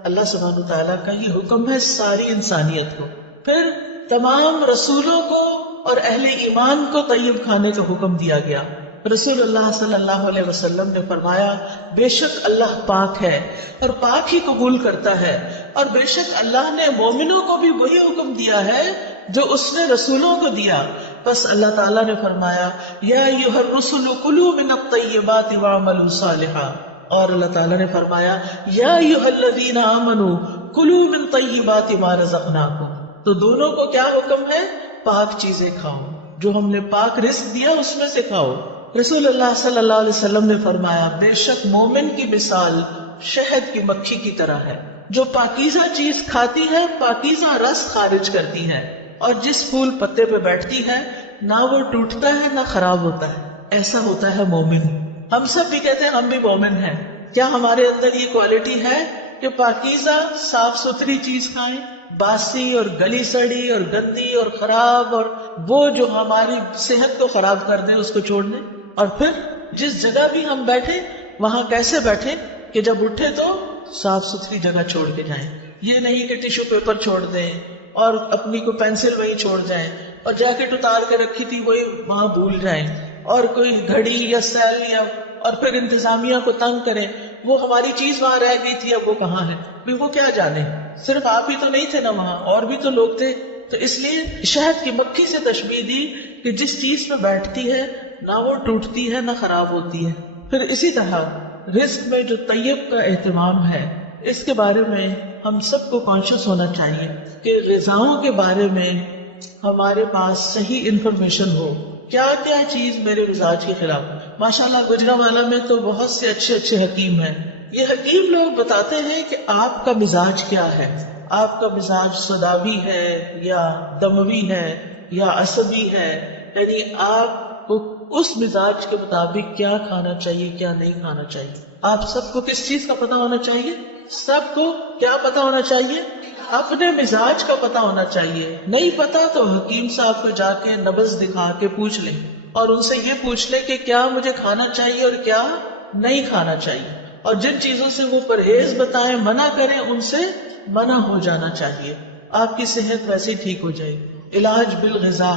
اللہ سبحانہ تعالیٰ کا یہ حکم ہے ساری انسانیت کو۔ پھر تمام رسولوں کو اور اہل ایمان کو طیب کھانے کا حکم دیا گیا، رسول اللہ صلی اللہ علیہ وسلم نے فرمایا بے شک اللہ پاک ہے اور پاک ہی قبول کرتا ہے، اور بے شک اللہ نے مومنوں کو بھی وہی حکم دیا ہے جو اس نے رسولوں کو دیا. بس اللہ تعالیٰ نے فرمایا یا ایھا الرسل کلوا من الطیبات واعملوا صالحا، اور اللہ تعالیٰ نے فرمایا یا ایھا الذین آمنوا کلوا من طیبات ما رزقناکم. تو دونوں کو کیا حکم ہے؟ پاک چیزیں کھاؤ، جو ہم نے پاک رزق دیا اس میں سے کھاؤ. رسول اللہ صلی اللہ علیہ وسلم نے فرمایا بے شک مومن کی مثال شہد کی مکھی کی طرح ہے، جو پاکیزہ چیز کھاتی ہے پاکیزہ رس خارج کرتی ہے، اور جس پھول پتے پہ بیٹھتی ہے نہ وہ ٹوٹتا ہے نہ خراب ہوتا ہے. ایسا ہوتا ہے مومن. ہم سب بھی کہتے ہیں ہم بھی مومن ہیں. کیا ہمارے اندر یہ کوالٹی ہے کہ پاکیزہ صاف ستھری چیز کھائیں؟ باسی اور گلی سڑی اور گندی اور خراب اور وہ جو ہماری صحت کو خراب کر دے اس کو چھوڑ دیں. اور پھر جس جگہ بھی ہم بیٹھے وہاں کیسے بیٹھے کہ جب اٹھے تو صاف ستھری جگہ چھوڑ کے جائیں. یہ نہیں کہ ٹیشو پیپر چھوڑ دیں اور اپنی کو پینسل وہیں چھوڑ جائیں اور جیکٹ اتار کے رکھی تھی وہی وہاں بھول جائیں، اور کوئی گھڑی یا سیل یا اور پھر انتظامیہ کو تنگ کریں وہ ہماری چیز وہاں رہ گئی تھی اب وہ کہاں ہے. وہ کیا جانے، صرف آپ ہی تو نہیں تھے نا وہاں، اور بھی تو لوگ تھے. تو اس لیے شہد کی مکھی سے تشبیہ دی کہ جس چیز میں بیٹھتی ہے نہ وہ ٹوٹتی ہے نہ خراب ہوتی ہے. پھر اسی طرح رزق میں جو طیب کا اہتمام ہے اس کے بارے میں ہم سب کو کانشیس ہونا چاہیے کہ غذاؤں کے بارے میں ہمارے پاس صحیح انفارمیشن ہو. کیا کیا چیز میرے مزاج کے خلاف. ماشاءاللہ گجرانوالہ میں تو بہت سے اچھے اچھے حکیم ہیں. یہ حکیم لوگ بتاتے ہیں کہ آپ کا مزاج کیا ہے. آپ کا مزاج صداوی ہے یا دموی ہے یا عصبی ہے، یعنی آپ کو اس مزاج کے مطابق کیا کھانا چاہیے کیا نہیں کھانا چاہیے. آپ سب کو کس چیز کا پتہ ہونا چاہیے؟ سب کو کیا پتہ ہونا چاہیے؟ اپنے مزاج کا پتہ ہونا چاہیے. نہیں پتا تو حکیم صاحب کو جا کے نبض دکھا کے پوچھ لیں اور ان سے یہ پوچھ لیں کہ کیا مجھے کھانا چاہیے اور کیا نہیں کھانا چاہیے، اور جن چیزوں سے وہ پرہیز بتائیں منع کریں ان سے منع ہو جانا چاہیے. آپ کی صحت ویسے ہی ٹھیک ہو جائے گی. علاج بالغذا،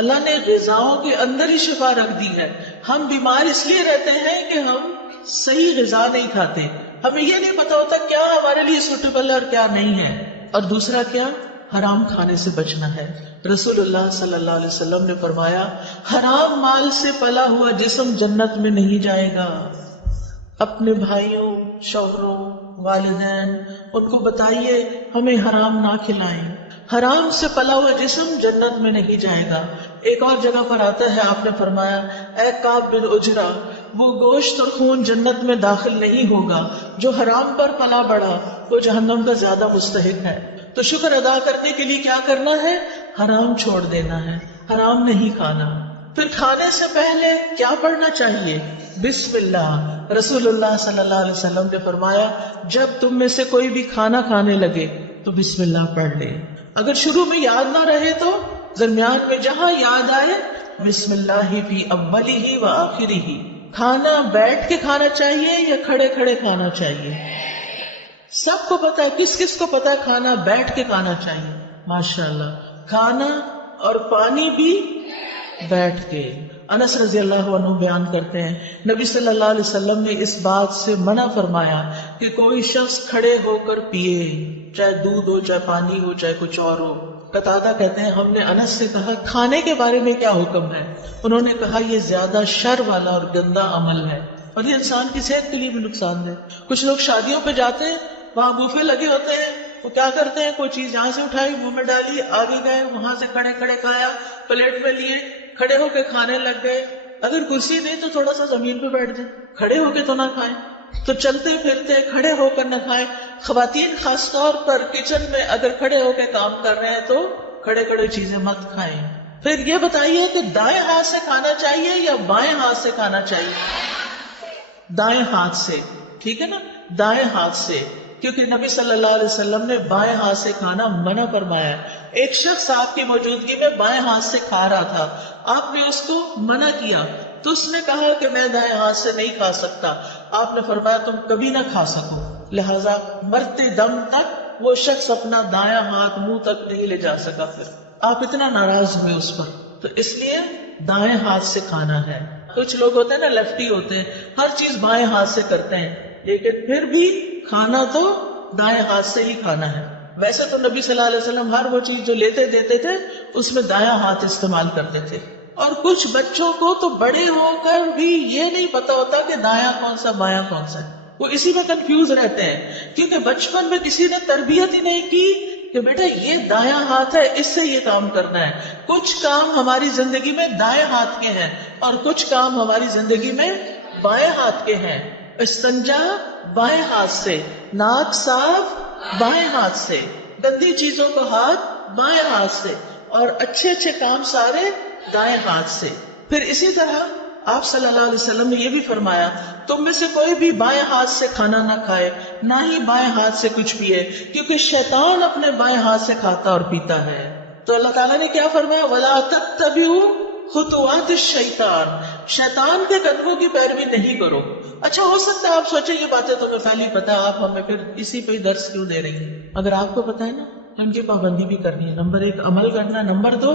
اللہ نے غذاؤں کے اندر ہی شفا رکھ دی ہے. ہم بیمار اس لیے رہتے ہیں کہ ہم صحیح غذا نہیں کھاتے. ہمیں یہ نہیں پتا ہوتا کیا ہمارے لیے سوٹیبل ہے اور کیا نہیں ہے. اور دوسرا کیا؟ حرام کھانے سے بچنا ہے. رسول اللہ صلی اللہ علیہ وسلم نے فرمایا حرام مال سے پلا ہوا جسم جنت میں نہیں جائے گا. اپنے بھائیوں، شوہروں، والدین ان کو بتائیے ہمیں حرام نہ کھلائیں. حرام سے پلا ہوا جسم جنت میں نہیں جائے گا. ایک اور جگہ پر آتا ہے آپ نے فرمایا اے کعب بن عجرہ، وہ گوشت اور خون جنت میں داخل نہیں ہوگا جو حرام پر پلا بڑھا، وہ جہنم کا زیادہ مستحق ہے. تو شکر ادا کرنے کے لیے کیا کرنا ہے؟ حرام چھوڑ دینا ہے، حرام نہیں کھانا. پھر کھانے سے پہلے کیا پڑھنا چاہیے؟ بسم اللہ. رسول اللہ صلی اللہ علیہ وسلم نے فرمایا جب تم میں سے کوئی بھی کھانا کھانے لگے تو بسم اللہ پڑھ لے. اگر شروع میں یاد نہ رہے تو درمیان میں جہاں یاد آئے بسم اللہ فی اولی و آخری. کھانا بیٹھ کے کھانا چاہیے یا کھڑے کھڑے کھانا چاہیے؟ سب کو پتا ہے. کس کس کو پتا ہے کھانا بیٹھ کے کھانا چاہیے؟ ماشاءاللہ. کھانا اور پانی بھی بیٹھ کے. انس رضی اللہ عنہ بیان کرتے ہیں نبی صلی اللہ علیہ وسلم نے اس بات سے منع فرمایا کہ کوئی شخص کھڑے ہو کر پیے، چاہے دودھ ہو چاہے پانی ہو چاہے کچھ اور ہو. قتادہ کہتے ہیں ہم نے انس سے کہا کھانے کے بارے میں کیا حکم ہے؟ انہوں نے کہا یہ زیادہ شر والا اور گندا عمل ہے اور یہ انسان کی صحت کے لیے بھی نقصان دہ. کچھ لوگ شادیوں پہ جاتے ہیں، وہاں بوفے لگے ہوتے ہیں، وہ کیا کرتے ہیں کوئی چیز یہاں سے اٹھائی منہ میں ڈالی، آگے گئے وہاں سے کھڑے کھڑے کھایا، پلیٹ میں لیے کھڑے ہو کے کھانے لگ گئے. اگر کرسی نہیں تو تھوڑا سا زمین پہ بیٹھ جائیں، کھڑے ہو کے تو نہ کھائیں. تو چلتے پھرتے کھڑے ہو کر نہ کھائیں. خواتین خاص طور پر کچن میں اگر کھڑے ہو کے کام کر رہے ہیں تو کھڑے کھڑے چیزیں مت کھائیں. پھر یہ بتائیے کہ دائیں ہاتھ سے کھانا چاہیے یا بائیں ہاتھ سے کھانا چاہیے؟ دائیں ہاتھ سے. ٹھیک ہے نا، دائیں ہاتھ سے، کیونکہ نبی صلی اللہ علیہ وسلم نے بائیں ہاتھ سے کھانا منع فرمایا. ایک شخص آپ کی موجودگی میں بائیں ہاتھ سے کھا رہا تھا، آپ نے اس کو منع کیا تو اس نے کہا کہ میں دائیں ہاتھ سے نہیں کھا سکتا. آپ نے فرمایا تم کبھی نہ کھا سکو، لہذا مرتے دم تک وہ شخص اپنا دایاں ہاتھ منہ تک نہیں لے جا سکا. پھر آپ اتنا ناراض ہوئے اس پر، تو اس لیے دائیں ہاتھ سے کھانا ہے. کچھ لوگ ہوتے ہیں نا لیفٹی ہوتے ہیں، ہر چیز بائیں ہاتھ سے کرتے ہیں، لیکن پھر بھی کھانا تو دائیں ہاتھ سے ہی کھانا ہے. ویسے تو نبی صلی اللہ علیہ وسلم ہر وہ چیز جو لیتے دیتے تھے اس میں دایاں ہاتھ استعمال کرتے تھے. اور کچھ بچوں کو تو بڑے ہو کر بھی یہ نہیں پتا ہوتا کہ دایاں کون سا بایاں کون سا ہے، وہ اسی میں کنفیوز رہتے ہیں، کیونکہ بچپن میں کسی نے تربیت ہی نہیں کی کہ بیٹا یہ دایاں ہاتھ ہے، اس سے یہ کام کرنا ہے. کچھ کام ہماری زندگی میں دائیں ہاتھ کے ہیں اور کچھ کام ہماری زندگی میں بائیں ہاتھ کے ہیں. استنجا بائیں ہاتھ سے، ناک صاف بائیں ہاتھ سے، گندی چیزوں کو ہاتھ بائیں ہاتھ سے، اور اچھے اچھے کام سارے دائیں ہاتھ سے. پھر اسی طرح آپ صلی اللہ علیہ وسلم نے یہ بھی فرمایا تم میں سے کوئی بھی بائیں ہاتھ سے کھانا نہ کھائے، نہ ہی بائیں ہاتھ سے کچھ پیے، کیونکہ شیطان اپنے بائیں ہاتھ سے کھاتا اور پیتا ہے. تو اللہ تعالیٰ نے کیا فرمایا؟ وَلَا تَتَّبِعُوا خُطُوَاتِ الشَّيْطَانِ، شیطان کے قدموں کی پیروی نہیں کرو. اچھا ہو سکتا ہے آپ سوچیں یہ باتیں تمہیں پہلے ہی پتا، آپ ہمیں پھر اسی پہ درس کیوں دے رہی ہیں؟ اگر آپ کو پتا ہے نا تو ان کی پابندی بھی کرنی ہے. نمبر 1 عمل کرنا، نمبر 2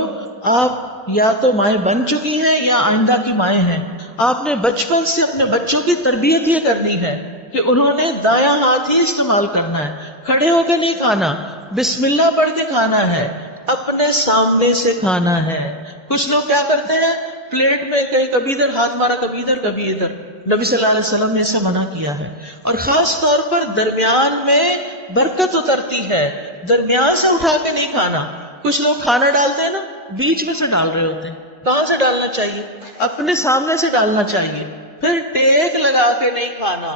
آپ یا تو مائیں بن چکی ہیں یا آئندہ کی مائیں ہیں. آپ نے بچپن سے اپنے بچوں کی تربیت یہ کرنی ہے کہ انہوں نے دایاں ہاتھ ہی استعمال کرنا ہے، کھڑے ہو کے نہیں کھانا، بسم اللہ پڑھ کے کھانا ہے، اپنے سامنے سے کھانا ہے. کچھ لوگ کیا کرتے ہیں پلیٹ میں کبھی ادھر ہاتھ مارا، کبھی ادھر کبھی ادھر. نبی صلی اللہ علیہ وسلم نے اسے منع کیا ہے. اور خاص طور پر درمیان میں برکت اترتی ہے، درمیان سے اٹھا کے نہیں کھانا. کچھ لوگ کھانا ڈالتے ہیں نا بیچ میں سے ڈال رہے ہوتے ہیں. کہاں سے ڈالنا چاہیے؟ اپنے سامنے سے ڈالنا چاہیے. پھر ٹیک لگا کے نہیں کھانا،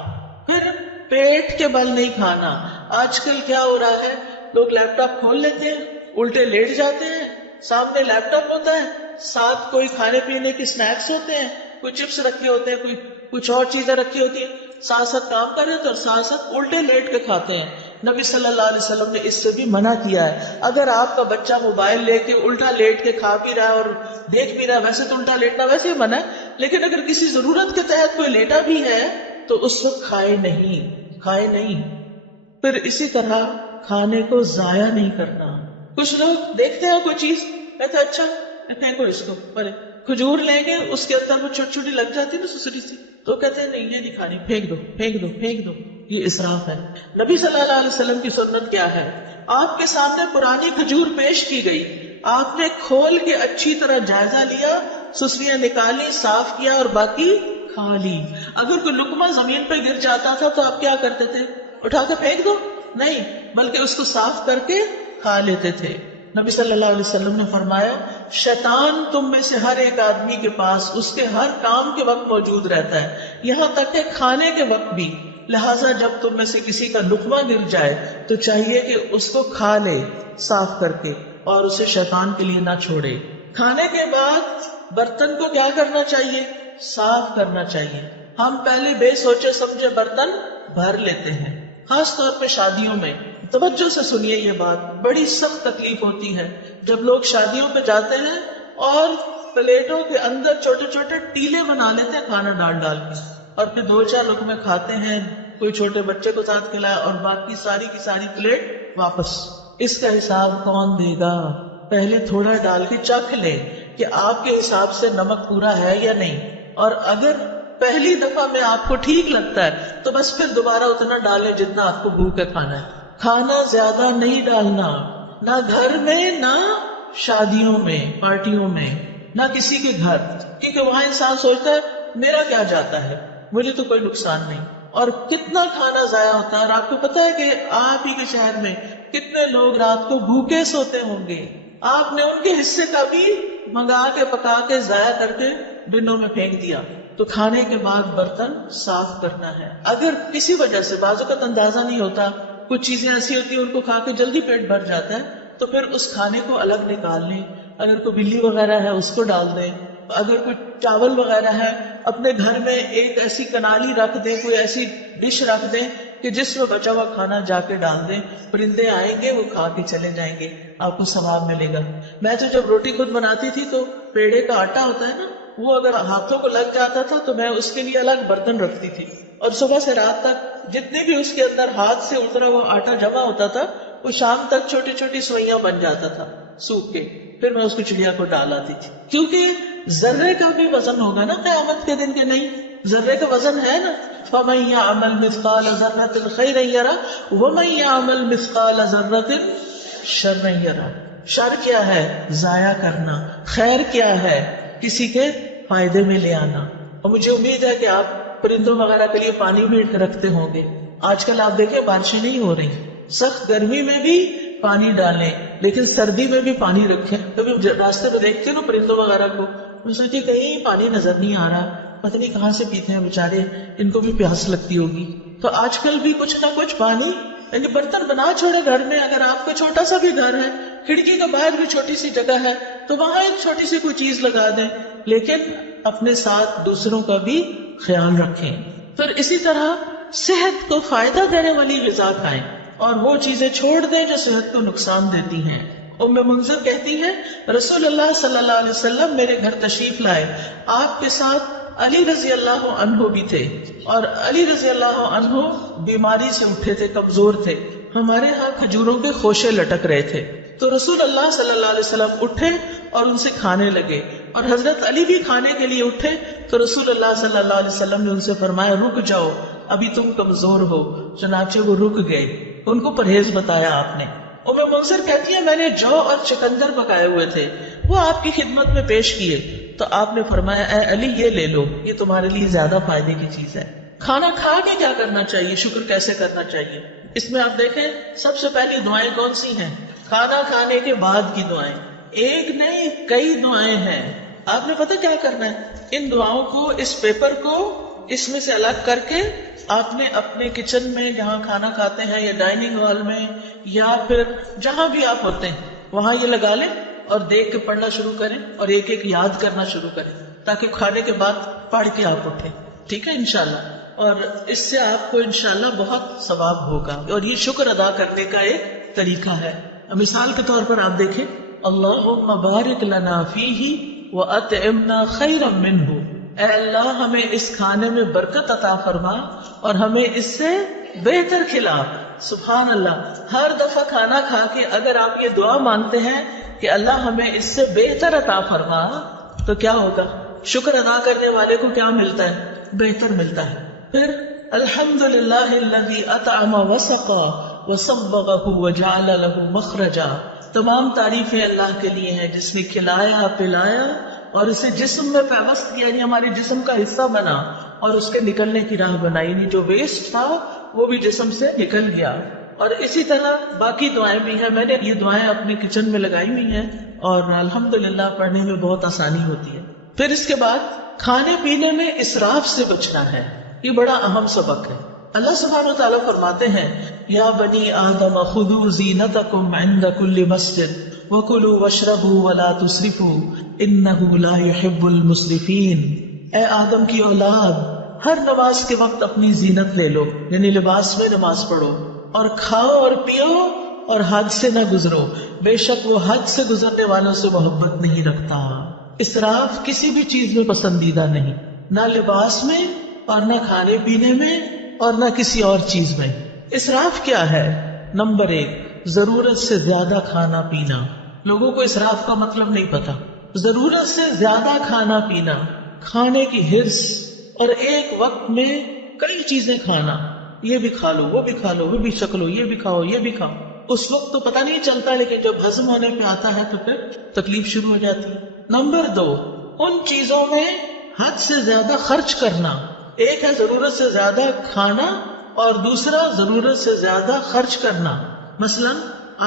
پھر پیٹ کے بل نہیں کھانا. آج کل کیا ہو رہا ہے، لوگ لیپ ٹاپ کھول لیتے ہیں، الٹے لیٹ جاتے ہیں، سامنے لیپ ٹاپ ہوتا ہے، ساتھ کوئی کھانے پینے کے سنیکس ہوتے ہیں، کوئی چپس رکھے ہوتے ہیں، کوئی کچھ اور چیزیں رکھی ہوتی ہیں، ساتھ ساتھ کام کر رہے تھے اور ساتھ ساتھ الٹے لیٹ کے کھاتے ہیں. نبی صلی اللہ علیہ وسلم نے اس سے بھی منع کیا ہے. اگر آپ کا بچہ موبائل لے کے الٹا لیٹ کے کھا بھی رہا ہے اور دیکھ بھی رہا ہے، ویسے تو الٹا لیٹنا ویسے ہی منع ہے، لیکن اگر کسی ضرورت کے تحت کوئی لیٹا بھی ہے تو اس وقت کھائے نہیں. پھر اسی طرح کھانے کو ضائع نہیں کرنا. کچھ لوگ دیکھتے ہیں کوئی چیز کہتے ہیں اچھا پھینکو اس کو، پر کھجور لیں گے اس کے اندر وہ چھوٹی چھوٹی لگ جاتی ہے نا سسری سی، تو کہتے ہیں نہیں یہ نہیں کھانی، پھینک دو. یہ اسراف ہے. نبی صلی اللہ علیہ وسلم کی سنت کیا ہے؟ آپ کے سامنے پرانی کھجور پیش کی گئی، آپ نے کھول کے اچھی طرح جائزہ لیا، سسریاں نکالی، صاف کیا اور باقی کھا لی. اگر کوئی لقمہ زمین پہ گر جاتا تھا تو آپ کیا کرتے تھے؟ اٹھا کے پھینک دو؟ نہیں، بلکہ اس کو صاف کر کے کھا لیتے تھے. نبی صلی اللہ علیہ وسلم نے فرمایا شیطان تم میں سے ہر ایک آدمی کے پاس اس کے ہر کام کے وقت موجود رہتا ہے، یہاں تک کہ کھانے کے وقت بھی. لہٰذا جب تم میں سے کسی کا لقمہ گر جائے تو چاہیے کہ اس کو کھا لے صاف کر کے اور اسے شیطان کے لیے نہ چھوڑے. کھانے کے بعد برتن کو کیا کرنا چاہیے؟ صاف کرنا چاہیے. ہم پہلے بے سوچے سمجھے برتن بھر لیتے ہیں، خاص طور پہ شادیوں میں. توجہ سے سنیے یہ بات، بڑی سخت تکلیف ہوتی ہے جب لوگ شادیوں پہ جاتے ہیں اور پلیٹوں کے اندر چھوٹے چھوٹے ٹیلے بنا لیتے ہیں کھانا ڈال ڈال کے، اور پھر 2-4 لقمے کھاتے ہیں، کوئی چھوٹے بچے کو ساتھ کھلایا اور باقی ساری کی ساری پلیٹ واپس. اس کا حساب کون دے گا؟ پہلے تھوڑا ڈال کے چکھ لیں کہ آپ کے حساب سے نمک پورا ہے یا نہیں، اور اگر پہلی دفعہ میں آپ کو ٹھیک لگتا ہے تو بس پھر دوبارہ اتنا ڈالیں جتنا آپ کو بھوک ہے کھانا ہے. کھانا زیادہ نہیں ڈالنا، نہ گھر میں، نہ شادیوں میں، پارٹیوں میں، نہ کسی کے گھر، کیونکہ وہاں انسان سوچتا ہے میرا کیا جاتا ہے، مجھے تو کوئی نقصان نہیں. اور کتنا کھانا ضائع ہوتا ہے. اور آپ کو پتا ہے کہ آپ ہی کے شہر میں کتنے لوگ رات کو بھوکے سوتے ہوں گے، آپ نے ان کے حصے کا بھی منگا کے پکا کے ضائع کر کے بنوں میں پھینک دیا. تو کھانے کے بعد برتن صاف کرنا ہے. اگر کسی وجہ سے بعض اوقات اندازہ نہیں ہوتا، کچھ چیزیں ایسی ہوتی ہیں ان کو کھا کے جلدی پیٹ بھر جاتا ہے، تو پھر اس کھانے کو الگ نکال لیں. اگر کوئی بلی وغیرہ ہے اس کو ڈال دیں، اگر کوئی چاول وغیرہ ہے اپنے گھر میں ایک ایسی کنالی رکھ دیں، کوئی ایسی ڈش رکھ دیں کہ جس میں بچا ہوا کھانا جا کے ڈال دیں، پرندے آئیں گے وہ کھا کے چلے جائیں گے، آپ کو ثواب ملے گا. میں تو جب روٹی خود بناتی تھی تو پیڑے کا آٹا ہوتا ہے نا، وہ اگر ہاتھوں کو لگ جاتا تھا تو میں اس کے لیے الگ برتن رکھتی تھی، اور صبح سے رات تک جتنے بھی اس کے اندر ہاتھ سے اترا وہ آٹا جمع ہوتا تھا وہ شام تک چھوٹی چھوٹی سوئیاں بن جاتا تھا سوکھ کے، پھر میں اس کو چڑیا کو ڈال آتی تھی. کیونکہ ذرے کا بھی وزن ہوگا نا قیامت کے دن، کے نہیں؟ ذرے کا وزن ہے نا. فَمَن يَعْمَلْ مِثْقَالَ ذَرَّةٍ خَيْرًا يَرَهُ وَمَن يَعْمَلْ مِثْقَالَ ذَرَّةٍ شَرًّا يَرَهُ. شر کیا ہے؟ ضائع کرنا. خیر کیا ہے؟ کسی کے فائدے میں لے آنا. اور مجھے امید ہے کہ آپ پرندوں وغیرہ کے لیے پانی بھی رکھتے ہوں گے. آج کل آپ دیکھیں بارشیں نہیں ہو رہی، سخت گرمی میں بھی پانی ڈالیں، لیکن سردی میں بھی پانی رکھیں. کبھی راستے میں دیکھتے نا پرندوں وغیرہ کو، میں سوچتی کہیں پانی نظر نہیں آ رہا، پتہ نہیں کہاں سے پیتے ہیں بیچارے، ان کو بھی پیاس لگتی ہوگی. تو آج کل بھی کچھ نہ کچھ پانی، یعنی برتن بنا چھوڑے گھر میں. اگر آپ کا چھوٹا سا بھی گھر ہے، کھڑکی کے باہر بھی چھوٹی سی جگہ ہے، تو وہاں ایک چھوٹی سی کوئی چیز لگا دیں، لیکن اپنے ساتھ دوسروں کا بھی خیال رکھیں. پھر اسی طرح صحت کو فائدہ دینے والی غذا کھائیں اور وہ چیزیں چھوڑ دیں جو صحت کو نقصان دیتی ہیں. ام منذر کہتی ہیں رسول اللہ صلی اللہ علیہ وسلم میرے گھر تشریف لائے، آپ کے ساتھ علی رضی اللہ عنہ بھی تھے، اور علی رضی اللہ عنہ بیماری سے اٹھے تھے، کمزور تھے. ہمارے ہاں کھجوروں کے خوشے لٹک رہے تھے، تو رسول اللہ صلی اللہ علیہ وسلم اٹھے اور ان سے کھانے لگے، اور حضرت علی بھی کھانے کے لیے اٹھے تو رسول اللہ صلی اللہ علیہ وسلم نے ان سے فرمایا رک جاؤ، ابھی تم کمزور ہو. چنانچہ وہ رک گئے، ان کو پرہیز بتایا آپ نے. ام منذر کہتی ہے میں نے جو اور چکندر پکائے ہوئے تھے وہ آپ کی خدمت میں پیش کیے، تو آپ نے فرمایا اے علی یہ لے لو، یہ تمہارے لیے زیادہ فائدے کی چیز ہے. کھانا کھا کے کیا کرنا چاہیے، شکر کیسے کرنا چاہیے؟ اس میں آپ دیکھیں سب سے پہلی دعائیں کون سی ہیں؟ کھانا کھانے کے بعد کی دعائیں. ایک نہیں کئی دعائیں ہیں. آپ نے پتہ کیا کرنا ہے؟ ان دعاؤں کو، اس پیپر کو اس میں سے الگ کر کے آپ نے اپنے کچن میں جہاں کھانا کھاتے ہیں یا ڈائننگ ہال میں یا پھر جہاں بھی آپ ہوتے ہیں وہاں یہ لگا لیں اور دیکھ کے پڑھنا شروع کریں اور ایک ایک یاد کرنا شروع کریں تاکہ کھانے کے بعد پڑھ کے آپ اٹھیں. ٹھیک ہے انشاءاللہ. اور اس سے آپ کو انشاءاللہ بہت ثواب ہوگا اور یہ شکر ادا کرنے کا ایک طریقہ ہے. مثال کے طور پر آپ دیکھیں اللہم بارک لنا فیہ وَأَطْعِمْنَا خَيْرًا مِّنْهُ. اے اللہ ہمیں اس کھانے میں برکت عطا فرما اور ہمیں اس سے بہتر کھلا. سبحان اللہ. ہر دفعہ کھانا کھا کے اگر آپ یہ دعا مانگتے ہیں کہ اللہ ہمیں اس سے بہتر عطا فرما تو کیا ہوگا؟ شکر ادا کرنے والے کو کیا ملتا ہے؟ بہتر ملتا ہے. پھر الحمدللہ الذی اطعم وسقا وصبغہ وجعل لہ مخرجا. تمام تعریفیں اللہ کے لیے ہیں جس نے کھلایا پلایا اور اسے جسم میں پیوست کیا، یعنی ہمارے جسم کا حصہ بنا اور اس کے نکلنے کی راہ بنائی، یعنی جو ویسٹ تھا وہ بھی جسم سے نکل گیا. اور اسی طرح باقی دعائیں بھی ہیں. میں نے یہ دعائیں اپنے کچن میں لگائی ہوئی ہیں اور الحمدللہ پڑھنے میں بہت آسانی ہوتی ہے. پھر اس کے بعد کھانے پینے میں اسراف سے بچنا ہے. یہ بڑا اہم سبق ہے. اللہ سبحانہ وتعالیٰ فرماتے ہیں یا بنی آدم خذوا زینتکم عند کل مسجد وکلوا واشربوا ولا تسرفوا انہ لا يحب المسرفین. اے آدم کی اولاد، ہر نماز کے وقت اپنی زینت لے لو، یعنی لباس میں نماز پڑھو، اور کھاؤ اور پیو اور حد سے نہ گزرو، بے شک وہ حد سے گزرنے والوں سے محبت نہیں رکھتا. اسراف کسی بھی چیز میں پسندیدہ نہیں، نہ لباس میں اور نہ کھانے پینے میں اور نہ کسی اور چیز میں. اسراف کیا ہے؟ نمبر 1 ضرورت سے زیادہ کھانا پینا. لوگوں کو اسراف کا مطلب نہیں پتا. ضرورت سے زیادہ کھانا پینا، کھانے کی حرص، اور ایک وقت میں کئی چیزیں کھانا. یہ بھی کھا لو، وہ بھی کھا لو، وہ بھی چکھ لو، یہ بھی کھاؤ، یہ بھی کھاؤ. اس وقت تو پتہ نہیں چلتا لیکن جب ہضم ہونے پہ آتا ہے تو پھر تکلیف شروع ہو جاتی ہے. نمبر 2 ان چیزوں میں حد سے زیادہ خرچ کرنا. ایک ہے ضرورت سے زیادہ کھانا اور دوسرا ضرورت سے زیادہ خرچ کرنا. مثلا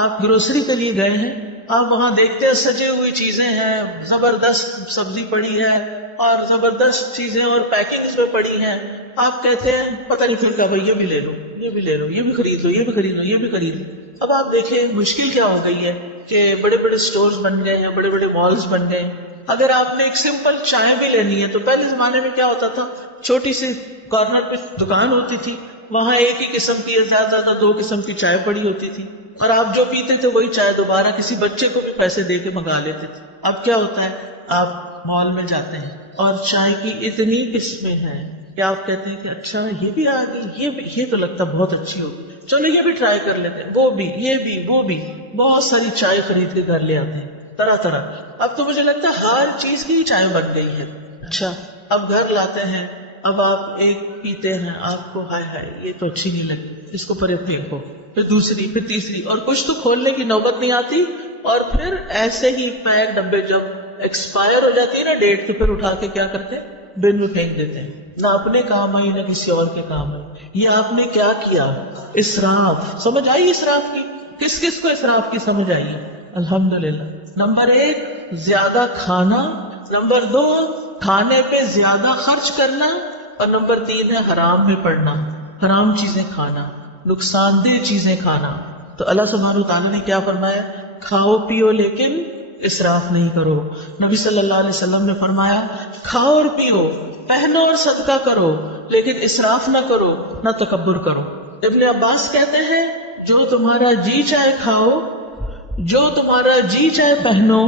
آپ گروسری کے لیے گئے ہیں، آپ وہاں دیکھتے ہیں سجے ہوئی چیزیں ہیں، زبردست سبزی پڑی ہے اور زبردست چیزیں اور پیکنگ اس میں پڑی ہیں. آپ کہتے ہیں پتہ نہیں پھر کیا بھائی یہ بھی لے لو، یہ بھی لے لو، یہ بھی خرید لو، یہ بھی خرید لو، یہ بھی خرید لو. اب آپ دیکھیں مشکل کیا ہو گئی ہے کہ بڑے بڑے سٹورز بن گئے ہیں، بڑے بڑے مالز بن گئے. اگر آپ نے ایک سمپل چائے بھی لینی ہے تو پہلے زمانے میں کیا ہوتا تھا، چھوٹی سی کارنر پہ دکان ہوتی تھی، وہاں ایک ہی قسم کی زیادہ زیادہ 2 قسم کی چائے پڑی ہوتی تھی اور آپ جو پیتے تھے وہی چائے دوبارہ کسی بچے کو بھی پیسے دے کے منگا لیتے تھے. اب کیا ہوتا ہے، آپ مال میں جاتے ہیں اور چائے کی اتنی قسمیں ہیں کہ آپ کہتے ہیں کہ اچھا یہ بھی آ گئی، یہ تو لگتا بہت اچھی ہوگی، چلو یہ بھی ٹرائی کر لیتے ہیں، وہ بھی، یہ بھی، وہ بھی، بہت ساری چائے خرید کے گھر لے آتے ہیں. طرح طرح. اب تو مجھے لگتا ہے ہر چیز کی چائے بن گئی ہے. اچھا اب گھر لاتے ہیں, اب آپ ایک پیتے ہیں, آپ کو ہائے ہائے یہ تو اچھی نہیں لگی, اس کو پرے پھینکو, پھر دوسری, پھر تیسری, اور کچھ تو کھولنے کی نوبت نہیں آتی, اور پھر ایسے ہی پیک ڈبے جب ایکسپائر ہو جاتی ہے نا ڈیٹ, تو پھر اٹھا کے کیا کرتے ہیں, بن میں پھینک دیتے ہیں. نہ اپنے کام آئی نہ کسی اور کے کام آئی. یہ آپ نے کیا کیا؟ اسراف. سمجھ آئی اسراف کی؟ کس کس کو اسراف کی سمجھ آئی؟ الحمدللہ. نمبر 1 زیادہ کھانا, نمبر 2 کھانے پہ زیادہ خرچ کرنا, اور نمبر 3 ہے حرام میں پڑنا, حرام چیزیں کھانا, نقصان دہ چیزیں کھانا. تو اللہ سبحانہ وتعالیٰ نے کیا فرمایا؟ کھاؤ پیو لیکن اسراف نہیں کرو. نبی صلی اللہ علیہ وسلم نے فرمایا کھاؤ اور پیو, پہنو اور صدقہ کرو, لیکن اسراف نہ کرو, نہ تکبر کرو. ابن عباس کہتے ہیں جو تمہارا جی چاہے کھاؤ, جو تمہارا جی چاہے پہنو,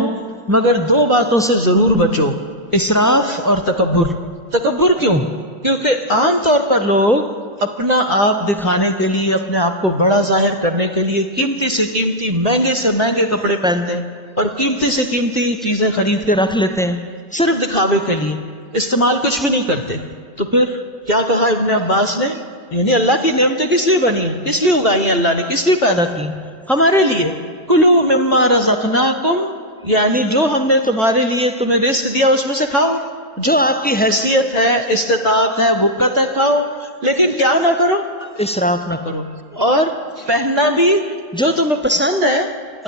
مگر 2 باتوں سے ضرور بچو, اسراف اور تکبر. تکبر کیوں؟ کیونکہ عام طور پر لوگ اپنا آپ دکھانے کے لیے, اپنے آپ کو بڑا ظاہر کرنے کے لیے قیمتی سے قیمتی, مہنگے سے مہنگے کپڑے پہنتے ہیں, اور قیمتی سے قیمتی چیزیں خرید کے رکھ لیتے ہیں صرف دکھاوے کے لیے, استعمال کچھ بھی نہیں کرتے. تو پھر کیا کہا ابن عباس نے؟ یعنی اللہ کی نعمتیں کس لیے بنی ہیں, کس لیے اگائی ہیں اللہ نے, کس لیے پیدا کی؟ ہمارے لیے. کلوا مما رزقناکم, یعنی جو ہم نے تمہارے لیے تمہیں رزق دیا اس میں سے کھاؤ, جو آپ کی حیثیت ہے, استطاعت ہے, وقت ہے, کھاؤ, لیکن کیا نہ کرو, اسراف نہ کرو. اور پہننا بھی جو تمہیں پسند ہے.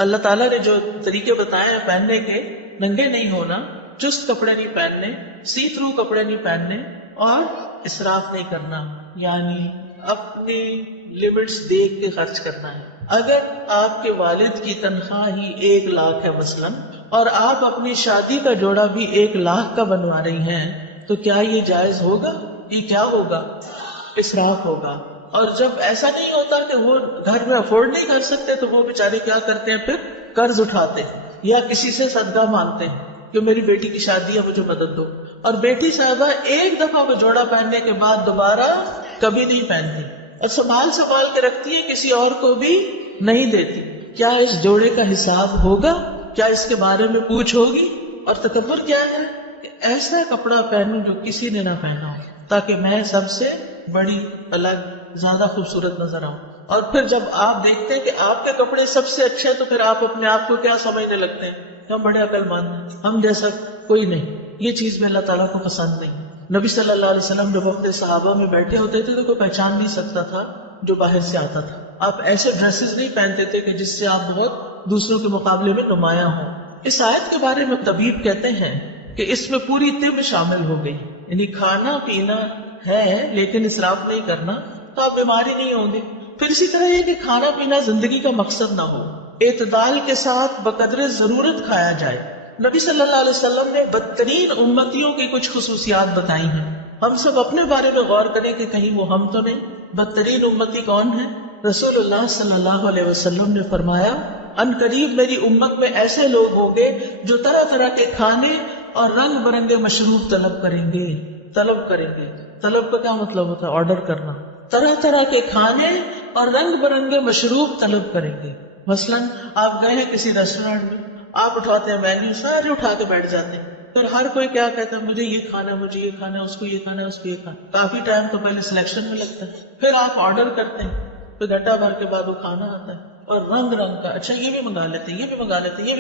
اللہ تعالیٰ نے جو طریقے بتائے ہیں پہننے کے, ننگے نہیں ہونا, چست کپڑے نہیں پہننے, سی تھرو کپڑے نہیں پہننے, اور اسراف نہیں کرنا, یعنی اپنی لمٹس دیکھ کے خرچ کرنا ہے. اگر آپ کے والد کی تنخواہ ہی 1 لاکھ ہے مثلاً, اور آپ اپنی شادی کا جوڑا بھی 1 لاکھ کا بنوا رہی ہیں, تو کیا یہ جائز ہوگا؟ یہ کیا ہوگا؟ اسراف ہوگا. اور جب ایسا نہیں ہوتا کہ وہ گھر میں افورڈ نہیں کر سکتے, تو وہ بیچارے کیا کرتے ہیں, پھر قرض اٹھاتے ہیں یا کسی سے صدقہ مانگتے ہیں کہ میری بیٹی کی شادی ہے مجھے مدد دو. اور بیٹی صاحبہ ایک دفعہ وہ جوڑا پہننے کے بعد دوبارہ کبھی نہیں پہنتی, اور سنبھال کے رکھتی ہے, کسی اور کو بھی نہیں دیتی. کیا اس جوڑے کا حساب ہوگا؟ کیا اس کے بارے میں پوچھ ہوگی؟ اور تکبر کیا ہے کہ ایسا کپڑا پہنوں جو کسی نے نہ پہنا ہو, تاکہ میں سب سے بڑی, الگ, زیادہ خوبصورت نظر آؤں. اور پھر جب آپ دیکھتے ہیں کہ آپ کے کپڑے سب سے اچھے ہیں, تو پھر آپ اپنے آپ کو کیا سمجھنے لگتے ہیں کہ ہم بڑے عقل مند ہیں, ہم جیسا کوئی نہیں. یہ چیز میں اللہ تعالیٰ کو پسند نہیں. نبی صلی اللہ علیہ وسلم جب اپنے صحابہ میں بیٹھے ہوتے تھے تو کوئی پہچان نہیں سکتا تھا جو باہر سے آتا تھا. آپ ایسے ڈریسز نہیں پہنتے تھے کہ جس سے آپ بہت دوسروں کے مقابلے میں نمایاں ہوں. اس آیت کے بارے میں طبیب کہتے ہیں کہ اس میں پوری طب شامل ہو گئی, یعنی کھانا پینا ہے لیکن اسراف نہیں کرنا, تو آپ بیماری نہیں ہوں گے. پھر اسی طرح یہ کہ کھانا پینا زندگی کا مقصد نہ ہو, اعتدال کے ساتھ بقدر ضرورت کھایا جائے. نبی صلی اللہ علیہ وسلم نے بدترین امتیوں کی کچھ خصوصیات بتائی ہیں. ہم سب اپنے بارے میں غور کریں کہ کہیں وہ ہم تو نہیں. بدترین امتی کون ہے؟ رسول اللہ صلی اللہ علیہ وسلم نے فرمایا ان قریب میری امت میں ایسے لوگ ہوں گے جو طرح طرح کے کھانے اور رنگ برنگے مشروب طلب کریں گے. طلب کا کیا مطلب ہوتا ہے؟ آرڈر کرنا. طرح طرح کے کھانے اور رنگ برنگے مشروب طلب کریں گے. مثلاً آپ گئے ہیں کسی ریسٹورینٹ میں, آپ اٹھاتے ہیں مینیو, سارے اٹھا کے بیٹھ جاتے ہیں, پھر ہر کوئی کیا کہتا ہے, مجھے یہ کھانا ہے, مجھے یہ کھانا ہے, اس کو یہ کھانا ہے, اس کو یہ کھانا. کافی ٹائم تو پہلے سلیکشن میں لگتا ہے, پھر آپ آرڈر کرتے ہیں, پھر گھنٹہ بھر کے بعد وہ کھانا آتا ہے, اور رنگ کا, اچھا یہ بھی منگا لیتے ہیں, یہ بھی منگا لیتے ہیں, یہ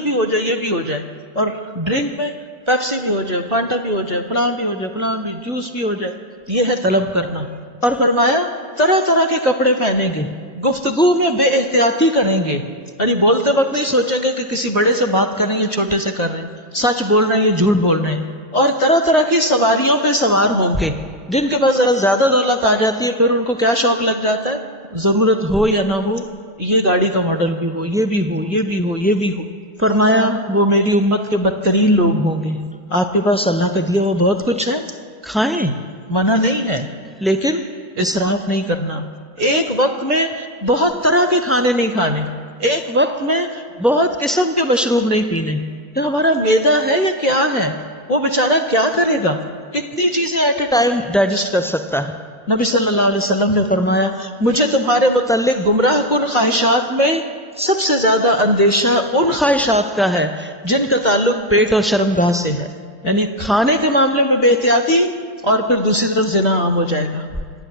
بھی ہو جائے, یہ بھی ہو جائے. اور ڈرنک میں پیپسی بھی ہو جائے, فانٹا بھی ہو جائے, فلان بھی ہو جائے, فلان بھی, جوس بھی ہو جائے. یہ ہے طلب کرنا. اور فرمایا طرح طرح کے کپڑے پہنیں گے, گفتگو میں بے احتیاطی کریں گے, یعنی بولتے وقت نہیں سوچیں گے کہ کسی بڑے سے بات کر رہے ہیں یا چھوٹے سے کر رہے ہیں, سچ بول رہے ہیں یا جھوٹ بول رہے ہیں. اور طرح طرح کی سواریوں پہ سوار ہوں گے. جن کے پاس ذرا زیادہ دولت آ جاتی ہے, پھر ان کو کیا شوق لگ جاتا ہے, ضرورت ہو یا نہ ہو, یہ گاڑی کا ماڈل بھی ہو, یہ بھی ہو, یہ بھی ہو, یہ بھی ہو. فرمایا وہ میری امت کے بدترین لوگ ہوں گے. آپ کے پاس اللہ کا دیا وہ بہت کچھ ہے, کھائیں, منع نہیں ہے, لیکن اسراف نہیں کرنا. ایک وقت میں بہت طرح کے کھانے نہیں کھانے, ایک وقت میں بہت قسم کے مشروب نہیں پینے. کہ ہمارا معدہ ہے یا کیا ہے, وہ بیچارہ کیا کرے گا, کتنی چیزیں ایٹ اے ٹائم ڈائجسٹ کر سکتا ہے. نبی صلی اللہ علیہ وسلم نے فرمایا مجھے تمہارے متعلق گمراہ کن خواہشات میں سب سے زیادہ اندیشہ ان خواہشات کا ہے جن کا تعلق پیٹ اور شرمگاہ سے ہے، یعنی کھانے کے معاملے میں بے احتیاطی، اور پھر دوسری طرف زنا عام ہو جائے گا،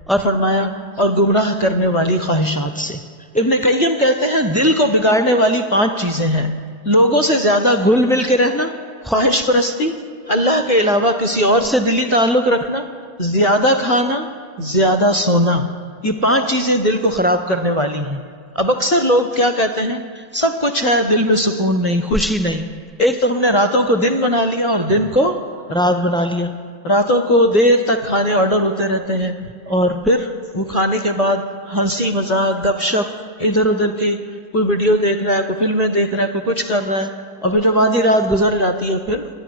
اور فرمایا اور گمراہ کرنے والی خواہشات سے۔ ابن قیم کہتے ہیں دل کو بگاڑنے والی 5 چیزیں ہیں: لوگوں سے زیادہ گھل مل کے رہنا، خواہش پرستی، اللہ کے علاوہ کسی اور سے دلی تعلق رکھنا، زیادہ کھانا، زیادہ سونا۔ یہ 5 چیزیں دل کو خراب کرنے والی ہیں۔ اب اکثر لوگ کیا کہتے ہیں، سب کچھ ہے، دل میں سکون نہیں، خوشی نہیں۔ ایک تو ہم نے راتوں کو دن بنا لیا اور دن کو رات بنا لیا، راتوں کو دیر تک کھانے آرڈر ہوتے رہتے ہیں، اور پھر وہ کھانے کے بعد ہنسی مذاق گپ شپ ادھر ادھر کی، کوئی ویڈیو دیکھ رہا ہے، کوئی فلمیں دیکھ رہا ہے، کوئی کچھ کر رہا ہے، اور پھر جب آدھی رات گزر جاتی ہے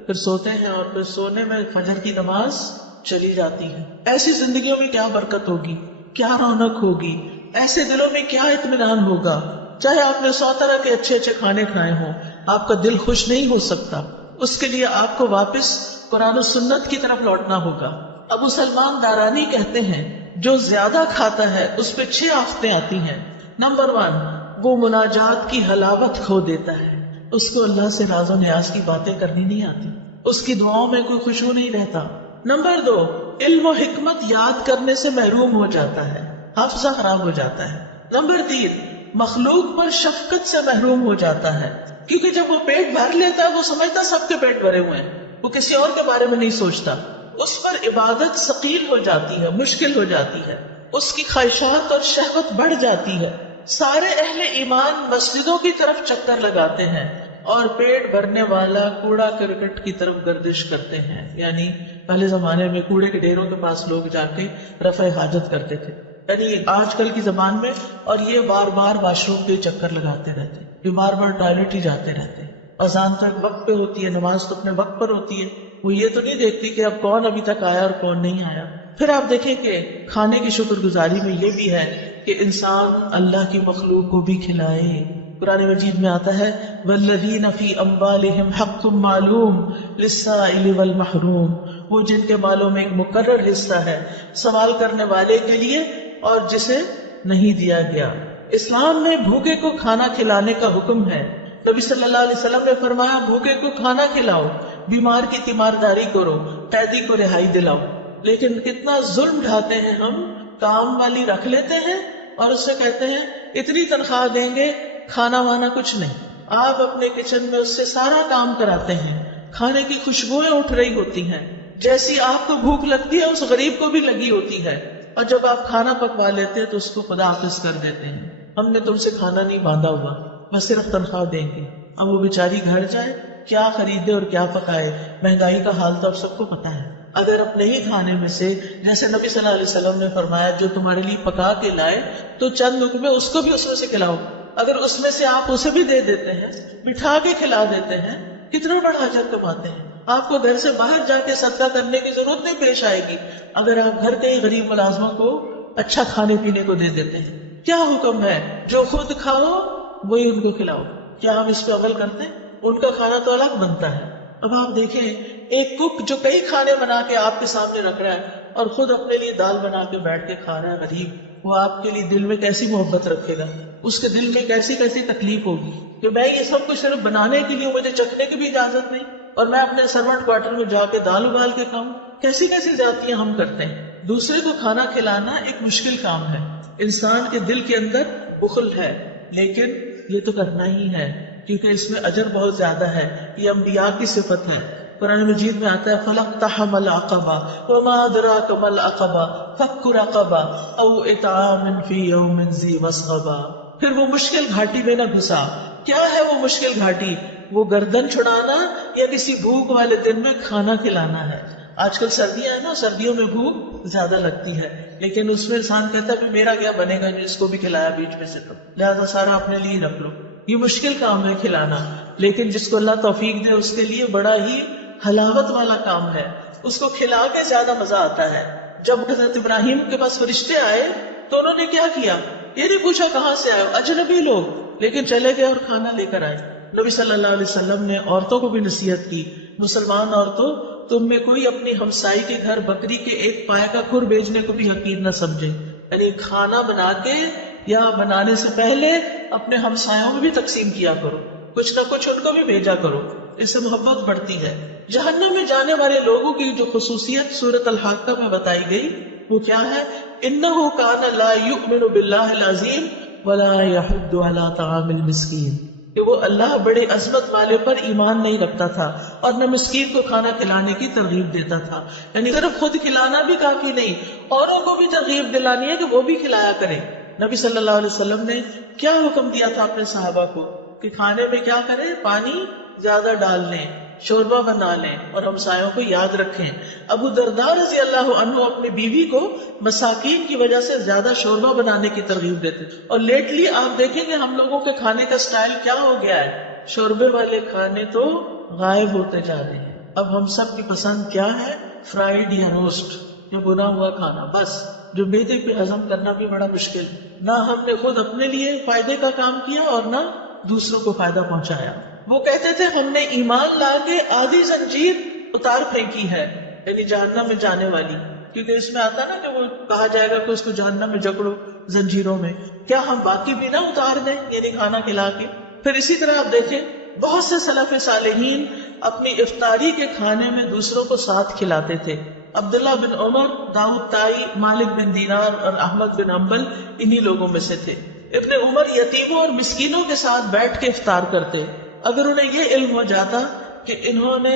پھر سوتے ہیں، اور پھر سونے میں فجر کی نماز چلی جاتی ہے۔ ایسی زندگیوں میں کیا برکت ہوگی، کیا رونق ہوگی، ایسے دلوں میں کیا اطمینان ہوگا؟ چاہے آپ نے 100 طرح کے اچھے اچھے کھانے کھائے ہوں، آپ کا دل خوش نہیں ہو سکتا۔ اس کے لیے آپ کو واپس قرآن و سنت کی طرف لوٹنا ہوگا۔ ابو سلمان دارانی کہتے ہیں جو زیادہ کھاتا ہے اس پہ 6 آفتیں آتی ہیں۔ نمبر 1، وہ مناجات کی حلاوت کھو دیتا ہے، اس کو اللہ سے راز و نیاز کی باتیں کرنی نہیں آتی، اس کی دعاؤں میں کوئی خوشبو نہیں رہتا۔ نمبر 2، علم و حکمت یاد کرنے سے محروم ہو جاتا ہے، حافظہ خراب ہو جاتا ہے۔ نمبر 3، مخلوق پر شفقت سے محروم ہو جاتا ہے، کیونکہ جب وہ پیٹ بھر لیتا ہے وہ سمجھتا سب کے پیٹ بھرے ہوئے ہیں، وہ کسی اور کے بارے میں نہیں سوچتا، اس پر عبادت ثقیل ہو جاتی ہے، مشکل ہو جاتی ہے، اس کی خواہشات اور شہوت بڑھ جاتی ہے۔ سارے اہل ایمان مسجدوں کی طرف چکر لگاتے ہیں اور پیٹ بھرنے والا کوڑا کرکٹ کی طرف گردش کرتے ہیں، یعنی پہلے زمانے میں کوڑے کے ڈھیروں کے پاس لوگ جا کے رفع حاجت کرتے تھے، یعنی آج کل کی زبان میں، اور یہ بار بار واش روم کے چکر لگاتے رہتے، یہ بار بار ٹوائلٹ ہی جاتے رہتے۔ اذان تک وقت پہ ہوتی ہے، نماز تو اپنے وقت پر ہوتی ہے، وہ یہ تو نہیں دیکھتی کہ اب کون ابھی تک آیا اور کون نہیں آیا۔ پھر آپ دیکھیں کہ کھانے کی شکر گزاری میں یہ بھی ہے کہ انسان اللہ کی مخلوق کو بھی کھلائے۔ قرآن مجید میں آتا ہے والذین فی اموالہم حق معلوم للسائل والمحروم، وہ جن کے مالوں میں ایک مقرر حصہ ہے سوال کرنے والے کے لیے اور جسے نہیں دیا گیا۔ اسلام میں بھوکے کو کھانا کھلانے کا حکم ہے۔ نبی صلی اللہ علیہ وسلم نے فرمایا بھوکے کو کھانا کھلاؤ، بیمار کی تیمارداری کرو، قیدی کو رہائی دلاؤ۔ لیکن کتنا ظلم ڈھاتے ہیں ہم، کام والی رکھ لیتے ہیں اور اس سے کہتے ہیں اتنی تنخواہ دیں گے، کھانا وانا کچھ نہیں۔ آپ اپنے کچن میں اس سے سارا کام کراتے ہیں، کھانے کی خوشبوئیں اٹھ رہی ہوتی ہیں، جیسی آپ کو بھوک لگتی ہے اس غریب کو بھی لگی ہوتی ہے، اور جب آپ کھانا پکوا لیتے ہیں تو اس کو خدا حافظ کر دیتے ہیں، ہم نے تم سے کھانا نہیں باندھا ہوا، بس صرف تنخواہ دیں گے۔ اب وہ بیچاری گھر جائے، کیا خریدے اور کیا پکائے؟ مہنگائی کا حال تو اب سب کو پتا ہے۔ اگر اپنے ہی کھانے میں سے، جیسے نبی صلی اللہ علیہ وسلم نے فرمایا جو تمہارے لیے پکا کے لائے تو چند لقمے اس کو بھی اس میں سے کھلاؤ، اگر اس میں سے آپ اسے بھی دے دیتے ہیں، بٹھا کے کھلا دیتے ہیں، کتنا بڑا اجر کماتے ہیں۔ آپ کو گھر سے باہر جا کے صدقہ کرنے کی ضرورت نہیں پیش آئے گی اگر آپ گھر کے ہی غریب ملازموں کو اچھا کھانے پینے کو دے دیتے ہیں۔ کیا حکم ہے؟ جو خود کھاؤ وہی ان کو کھلاؤ۔ کیا ہم اس پہ عمل کرتے ہیں؟ ان کا کھانا تو الگ بنتا ہے۔ اب آپ دیکھیں ایک کک جو کئی کھانے بنا کے آپ کے سامنے رکھ رہا ہے اور خود اپنے لیے دال بنا کے بیٹھ کے کھا رہا ہے، غریب، وہ آپ کے لیے دل میں کیسی محبت رکھے گا، اس کے دل میں کیسی کیسی تکلیف ہوگی کہ میں یہ سب کچھ صرف بنانے کے لیے، مجھے چکھنے کی بھی اجازت نہیں، اور میں اپنے سرونٹ کوارٹر میں جا کے دال ابال کے کھاؤں۔ کیسی کیسی زیادتیاں ہم کرتے ہیں۔ دوسرے کو کھانا کھلانا ایک مشکل کام ہے، انسان کے دل کے اندر بخل ہے، لیکن یہ تو کرنا ہی ہے کیونکہ اس میں اجر بہت زیادہ ہے، یہ انبیاء کی صفت ہے۔ قرآن مجید میں آتا ہے فَلَقْتَحَمَ الْعَقَبَةَ وَمَا أَدْرَاكَ مَا الْعَقَبَةُ فَكُّ رَقَبَةٍ أَوْ إِطْعَامٌ فِي يَوْمٍ ذِي مَسْغَبَةٍ۔ پھر وہ مشکل گھاٹی میں نہ گھسا۔ کیا ہے وہ مشکل گھاٹی؟ وہ گردن چھڑانا یا کسی بھوک والے دن میں کھانا کھلانا ہے۔ آج کل سردیاں ہیں نا، سردیوں میں بھوک زیادہ لگتی ہے، لیکن اس میں انسان کہتا ہے میرا کیا بنے گا جس کو بھی کھلایا بیچ میں سے، تو لہٰذا سارا اپنے لیے رکھ لو۔ یہ مشکل کام ہے کھلانا، لیکن جس کو اللہ توفیق دے اس کے لیے بڑا ہی حلاوت والا کام ہے، اس کو کھلا کے زیادہ مزہ آتا ہے۔ جب حضرت ابراہیم کے پاس فرشتے آئے تو انہوں نے کیا کیا؟ یہ نہیں پوچھا کہاں سے آئے، اجنبی لوگ، لیکن چلے گئے اور کھانا لے کر آئے۔ نبی صلی اللہ علیہ وسلم نے عورتوں کو بھی نصیحت کی، مسلمان عورتوں تم میں کوئی اپنی ہمسائی کے گھر بکری کے ایک پائے کا کھر بیچنے کو بھی حقیر نہ سمجھے، یعنی کھانا بنا کے یا بنانے سے پہلے اپنے ہمسایوں میں بھی تقسیم کیا کرو، کچھ نہ کچھ ان کو بھی بھیجا کرو، اس سے محبت بڑھتی ہے۔ جہنم میں جانے والے لوگوں کی جو خصوصیت سورۃ الحاقہ میں بتائی گئی وہ کیا ہے؟ انہ کان لا یؤمن باللہ العظیم ولا یحض علی طعام المسکین، کہ وہ اللہ بڑے عظمت والے پر ایمان نہیں رکھتا تھا اور نہ مسکین کو کھانا کھلانے کی ترغیب دیتا تھا۔ یعنی صرف خود کھلانا بھی کافی نہیں، اوروں کو بھی ترغیب دلانی ہے کہ وہ بھی کھلایا کریں۔ نبی صلی اللہ علیہ وسلم نے کیا حکم دیا تھا اپنے صحابہ کو کہ کھانے میں کیا کریں؟ پانی زیادہ ڈال لیں، شوربہ بنا لیں اور ہمسایوں کو یاد رکھیں۔ ابو درداء رضی اللہ عنہ اپنی بیوی کو مساکین کی وجہ سے زیادہ شوربہ بنانے کی ترغیب دیتے، اور لیٹلی آپ دیکھیں کہ ہم لوگوں کے کھانے کا سٹائل کیا ہو گیا ہے، شوربے والے کھانے تو غائب ہوتے جا رہے ہیں۔ اب ہم سب کی پسند کیا ہے؟ فرائیڈ یا روسٹ یا بنا ہوا کھانا، بس جو معدے پہ ہضم کرنا بھی بڑا مشکل۔ نہ ہم نے خود اپنے لیے فائدے کا کام کیا اور نہ دوسروں کو فائدہ پہنچایا۔ وہ کہتے تھے ہم نے ایمان لا کے آدھی زنجیر اتار پھینکی ہے، یعنی جہنم میں جانے والی، کیونکہ اس میں آتا نا کہ وہ کہا جائے گا کہ اس کو جہنم میں جکڑو زنجیروں میں، کیا ہم باقی بھی نہ اتار دیں، یعنی کھانا کھلا کے۔ پھر اسی طرح آپ دیکھیں بہت سے سلف صالحین اپنی افطاری کے کھانے میں دوسروں کو ساتھ کھلاتے تھے۔ عبداللہ بن عمر، داؤد طائی، مالک بن دینار اور احمد بن حنبل انہی لوگوں میں سے تھے۔ ابن عمر یتیموں اور مسکینوں کے ساتھ بیٹھ کے افطار کرتے۔ اگر انہیں یہ علم ہو جاتا کہ انہوں نے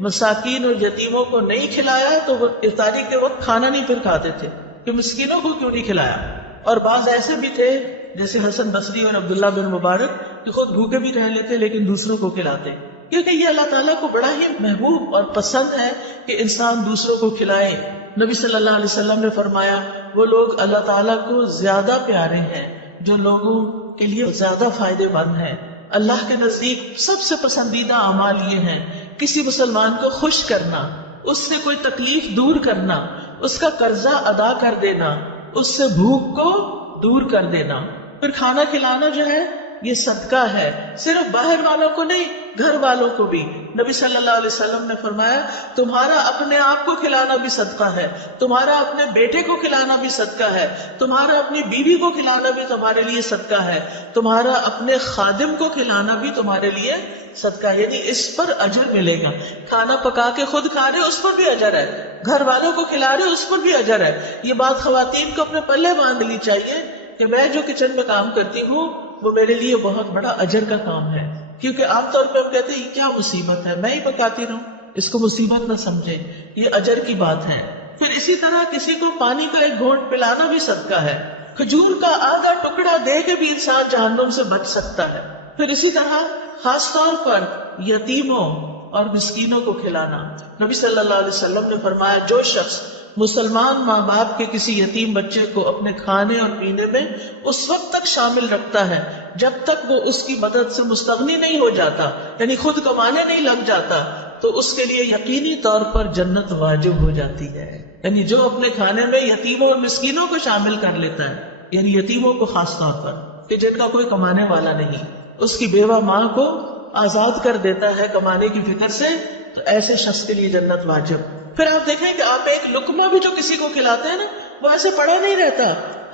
مساکین اور یتیموں کو نہیں کھلایا تو وہ افطاری کے وقت کھانا نہیں پھر کھاتے تھے کہ مسکینوں کو کیوں نہیں کھلایا۔ اور بعض ایسے بھی تھے جیسے حسن بصری اور عبداللہ بن مبارک کہ خود بھوکے بھی رہ لیتے لیکن دوسروں کو کھلاتے، کیونکہ یہ اللہ تعالیٰ کو بڑا ہی محبوب اور پسند ہے کہ انسان دوسروں کو کھلائے۔ نبی صلی اللہ علیہ وسلم نے فرمایا وہ لوگ اللہ تعالیٰ کو زیادہ پیارے ہیں جو لوگوں کے لیے زیادہ فائدے مند ہیں۔ اللہ کے نزدیک سب سے پسندیدہ اعمال یہ ہیں کسی مسلمان کو خوش کرنا، اس سے کوئی تکلیف دور کرنا، اس کا قرضہ ادا کر دینا، اس سے بھوک کو دور کر دینا۔ پھر کھانا کھلانا جو ہے یہ صدقہ ہے، صرف باہر والوں کو نہیں، گھر والوں کو بھی۔ نبی صلی اللہ علیہ وسلم نے فرمایا تمہارا اپنے آپ کو کھلانا بھی صدقہ ہے، تمہارا اپنے بیٹے کو کھلانا بھی صدقہ ہے، تمہارا اپنی بیوی کو کھلانا بھی تمہارے لیے صدقہ ہے، تمہارا اپنے خادم کو کھلانا بھی تمہارے لیے صدقہ ہے، یعنی اس پر اجر ملے گا۔ کھانا پکا کے خود کھا رہے اس پر بھی اجر ہے، گھر والوں کو کھلا رہے اس پر بھی اجر ہے۔ یہ بات خواتین کو اپنے پلے باندھ لی چاہیے کہ میں جو کچن میں کام کرتی ہوں وہ میرے لیے بہت بڑا اجر کا کام ہے، کیونکہ عام طور پہ ہم کہتے ہیں یہ کیا مصیبت ہے، میں ہی پکاتی رہوں، اس کو مصیبت نہ سمجھے، یہ اجر کی بات ہے۔ پھر اسی طرح کسی کو پانی کا ایک گھونٹ پلانا بھی صدقہ ہے، کھجور کا آدھا ٹکڑا دے کے بھی انسان جہنم سے بچ سکتا ہے۔ پھر اسی طرح خاص طور پر یتیموں اور مسکینوں کو کھلانا۔ نبی صلی اللہ علیہ وسلم نے فرمایا جو شخص مسلمان ماں باپ کے کسی یتیم بچے کو اپنے کھانے اور پینے میں اس وقت تک شامل رکھتا ہے جب تک وہ اس کی مدد سے مستغنی نہیں ہو جاتا، یعنی خود کمانے نہیں لگ جاتا، تو اس کے لیے یقینی طور پر جنت واجب ہو جاتی ہے۔ یعنی جو اپنے کھانے میں یتیموں اور مسکینوں کو شامل کر لیتا ہے، یعنی یتیموں کو خاص طور پر کہ جن کا کوئی کمانے والا نہیں، اس کی بیوہ ماں کو آزاد کر دیتا ہے کمانے کی فکر سے، تو ایسے شخص کے لیے جنت واجب۔ پھر آپ دیکھیں کہ آپ ایک لقمہ بھی جو کسی کو کھلاتے ہیں نا وہ ایسے پڑا نہیں رہتا۔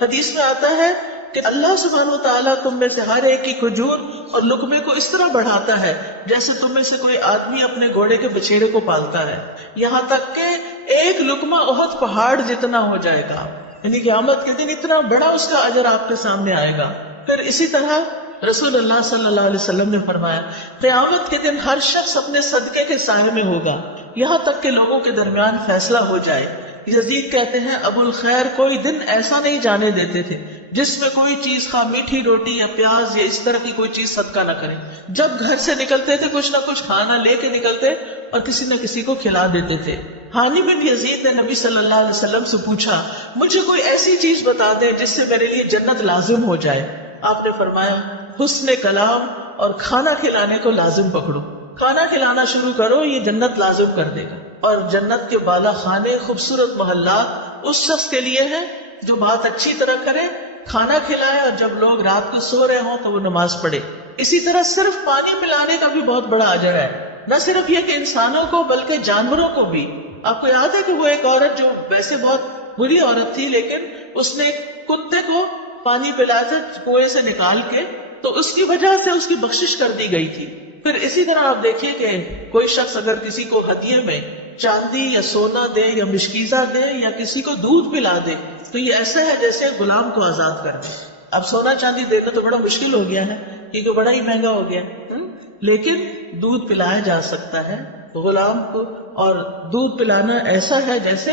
حدیث میں آتا ہے کہ اللہ سبحانہ وتعالیٰ تم میں سے ہر ایک کی کھجور اور لقمے کو اس طرح بڑھاتا ہے جیسے تم میں سے کوئی آدمی اپنے گھوڑے کے بچھیڑے کو پالتا ہے، یہاں تک کہ ایک لقمہ احد پہاڑ جتنا ہو جائے گا، یعنی قیامت کے دن اتنا بڑا اس کا اجر آپ کے سامنے آئے گا۔ پھر اسی طرح رسول اللہ صلی اللہ علیہ وسلم نے فرمایا قیامت کے دن ہر شخص اپنے صدقے کے سائے میں ہوگا یہاں تک کہ لوگوں کے درمیان فیصلہ ہو جائے۔ یزید کہتے ہیں ابو الخیر کوئی دن ایسا نہیں جانے دیتے تھے جس میں کوئی چیز خواہ میٹھی روٹی یا پیاز یا اس طرح کی کوئی چیز صدقہ نہ کرے۔ جب گھر سے نکلتے تھے کچھ نہ کچھ کھانا لے کے نکلتے اور کسی نہ کسی کو کھلا دیتے تھے۔ ہانی بن یزید نے نبی صلی اللہ علیہ وسلم سے پوچھا مجھے کوئی ایسی چیز بتا دیں جس سے میرے لیے جنت لازم ہو جائے۔ آپ نے فرمایا حسن کلام اور کھانا کھلانے کو لازم پکڑو، کھانا کھلانا شروع کرو، یہ جنت لازم کر دے گا۔ اور جنت کے بالا خانے، خوبصورت محلات اس شخص کے لیے ہیں جو بات اچھی طرح کرے، کھانا کھلائے، اور جب لوگ رات کو سو رہے ہوں تو وہ نماز پڑھے۔ اسی طرح صرف پانی پلانے کا بھی بہت بڑا اجر ہے، نہ صرف یہ کہ انسانوں کو بلکہ جانوروں کو بھی۔ آپ کو یاد ہے کہ وہ ایک عورت جو ویسے بہت بری عورت تھی لیکن اس نے ایک کتے کو پانی پلاتے کنویں سے نکال کے، تو اس کی وجہ سے اس کی بخشش کر دی گئی تھی. پھر اسی طرح آپ دیکھیے کہ کوئی شخص اگر کسی کو ہدیے میں چاندی یا سونا دے یا مشکیزہ دے یا کسی کو دودھ پلا دے تو یہ ایسا ہے جیسے غلام کو آزاد کر دے. اب سونا چاندی دینا تو بڑا مشکل ہو گیا ہے کیونکہ بڑا ہی مہنگا ہو گیا، لیکن دودھ پلایا جا سکتا ہے غلام کو، اور دودھ پلانا ایسا ہے جیسے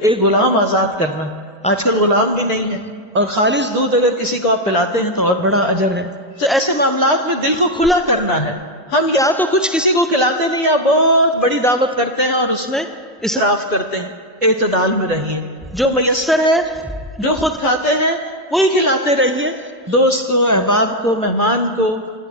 ایک غلام آزاد کرنا. آج کل غلام بھی نہیں ہے، اور خالص دودھ اگر کسی کو آپ پلاتے ہیں تو اور بڑا اجر ہے. تو ایسے معاملات میں دل کو کھلا کرنا ہے. ہم یا تو کچھ کسی کو کھلاتے نہیں یا بہت بڑی دعوت کرتے ہیں اور اس میں اسراف کرتے ہیں. اعتدال میں رہیے، جو میسر ہے جو خود کھاتے ہیں وہی کھلاتے رہیے، دوست کو، احباب کو، مہمان کو،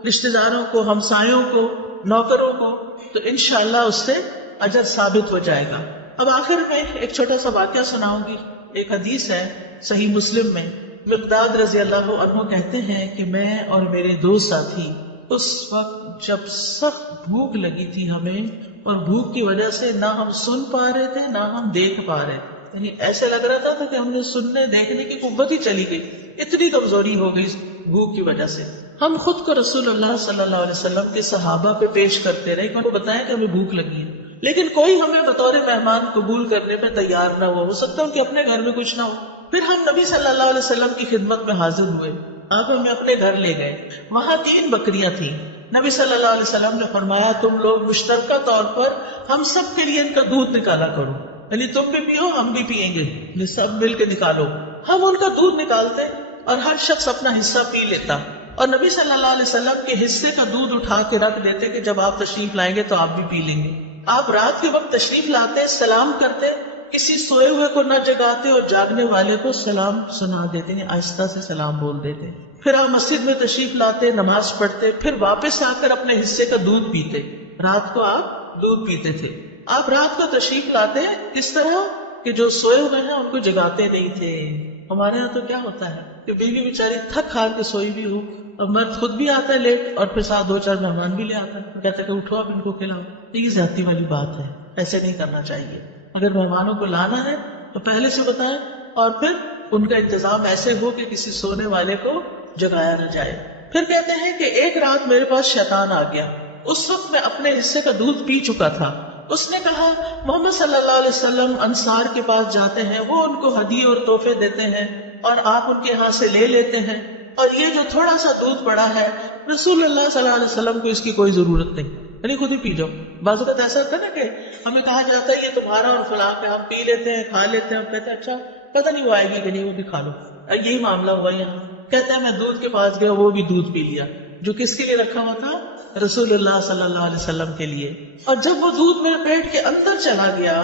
رشتہ داروں کو، ہمسایوں کو، نوکروں کو، تو انشاءاللہ اس سے اجر ثابت ہو جائے گا. اب آخر میں ایک چھوٹا سا واقعہ سناؤں گی. ایک حدیث ہے صحیح مسلم میں، مقداد رضی اللہ عنہ کہتے ہیں کہ میں اور میرے دو ساتھی اس وقت جب سخت بھوک لگی تھی ہمیں، اور بھوک کی وجہ سے نہ ہم سن پا رہے تھے نہ ہم دیکھ پا رہے تھے، یعنی ایسے لگ رہا تھا کہ ہم نے سننے دیکھنے کی قوت ہی چلی گئی، اتنی کمزوری ہو گئی بھوک کی وجہ سے. ہم خود کو رسول اللہ صلی اللہ علیہ وسلم کے صحابہ پہ پیش کرتے رہے کہ ان کو بتائیں کہ ہمیں بھوک لگی ہے، لیکن کوئی ہمیں بطور مہمان قبول کرنے پہ تیار نہ ہو سکتا ان کے اپنے گھر میں کچھ نہ ہو. پھر ہم نبی صلی اللہ علیہ وسلم کی خدمت میں حاضر ہوئے، آپ ہمیں اپنے گھر لے گئے. وہاں 3 بکریاں تھیں. نبی صلی اللہ علیہ وسلم نے فرمایا تم لوگ مشترکہ طور پر ہم سب کے لیے ان کا دودھ نکالا کرو، یعنی تم بھی پیو ہم بھی پیئیں گے، سب مل کے نکالو. ہم ان کا دودھ نکالتے اور ہر شخص اپنا حصہ پی لیتا، اور نبی صلی اللہ علیہ وسلم کے حصے کا دودھ اٹھا کے رکھ دیتے کہ جب آپ تشریف لائیں گے تو آپ بھی پی لیں گے. آپ رات کے وقت تشریف لاتے، سلام کرتے، کسی سوئے ہوئے کو نہ جگاتے اور جاگنے والے کو سلام سنا دیتے، یعنی آہستہ سے سلام بول دیتے. پھر آپ مسجد میں تشریف لاتے، نماز پڑھتے، پھر واپس آ کر اپنے حصے کا دودھ پیتے. رات کو آپ دودھ پیتے تھے. آپ رات کو تشریف لاتے اس طرح کہ جو سوئے ہوئے ہیں ان کو جگاتے نہیں تھے. ہمارے ہاں تو کیا ہوتا ہے کہ بیوی بیچاری تھک ہار کے سوئی بھی ہو اور مرد خود بھی آتا ہے لیٹ اور پھر ساتھ 2-4 مہمان بھی لے آتا ہے، کہتا ہے کہ اٹھو آپ ان کو کھلاؤ. یہ زیادتی والی بات ہے، ایسے نہیں کرنا چاہیے. اگر مہمانوں کو لانا ہے تو پہلے سے بتائیں اور پھر ان کا انتظام ایسے ہو کہ کسی سونے والے کو جگایا نہ جائے. پھر کہتے ہیں کہ ایک رات میرے پاس شیطان آ گیا. اس وقت میں اپنے حصے کا دودھ پی چکا تھا. اس نے کہا محمد صلی اللہ علیہ وسلم انصار کے پاس جاتے ہیں، وہ ان کو ہدیے اور تحفے دیتے ہیں اور آپ ان کے ہاں سے لے لیتے ہیں، اور یہ جو تھوڑا سا دودھ پڑا ہے رسول اللہ صلی اللہ علیہ وسلم کو اس کی کوئی ضرورت نہیں، یعنی خود ہی پی جاؤ. بعض اوقات ایسا ہوتا ہے نا کہ ہمیں کہا جاتا ہے یہ تمہارا اور فلاں کا، ہم پی لیتے ہیں کھا لیتے ہیں، ہم کہتے ہیں اچھا پتہ نہیں وہ آئے گی کہ نہیں، وہ بھی کھا لو. یہی معاملہ ہوا یہاں. کہتے ہیں میں دودھ کے پاس گیا، وہ بھی دودھ پی لیا جو کس کے لیے رکھا ہوا تھا؟ رسول اللہ صلی اللہ علیہ وسلم کے لیے. اور جب وہ دودھ میرے پیٹ کے اندر چلا گیا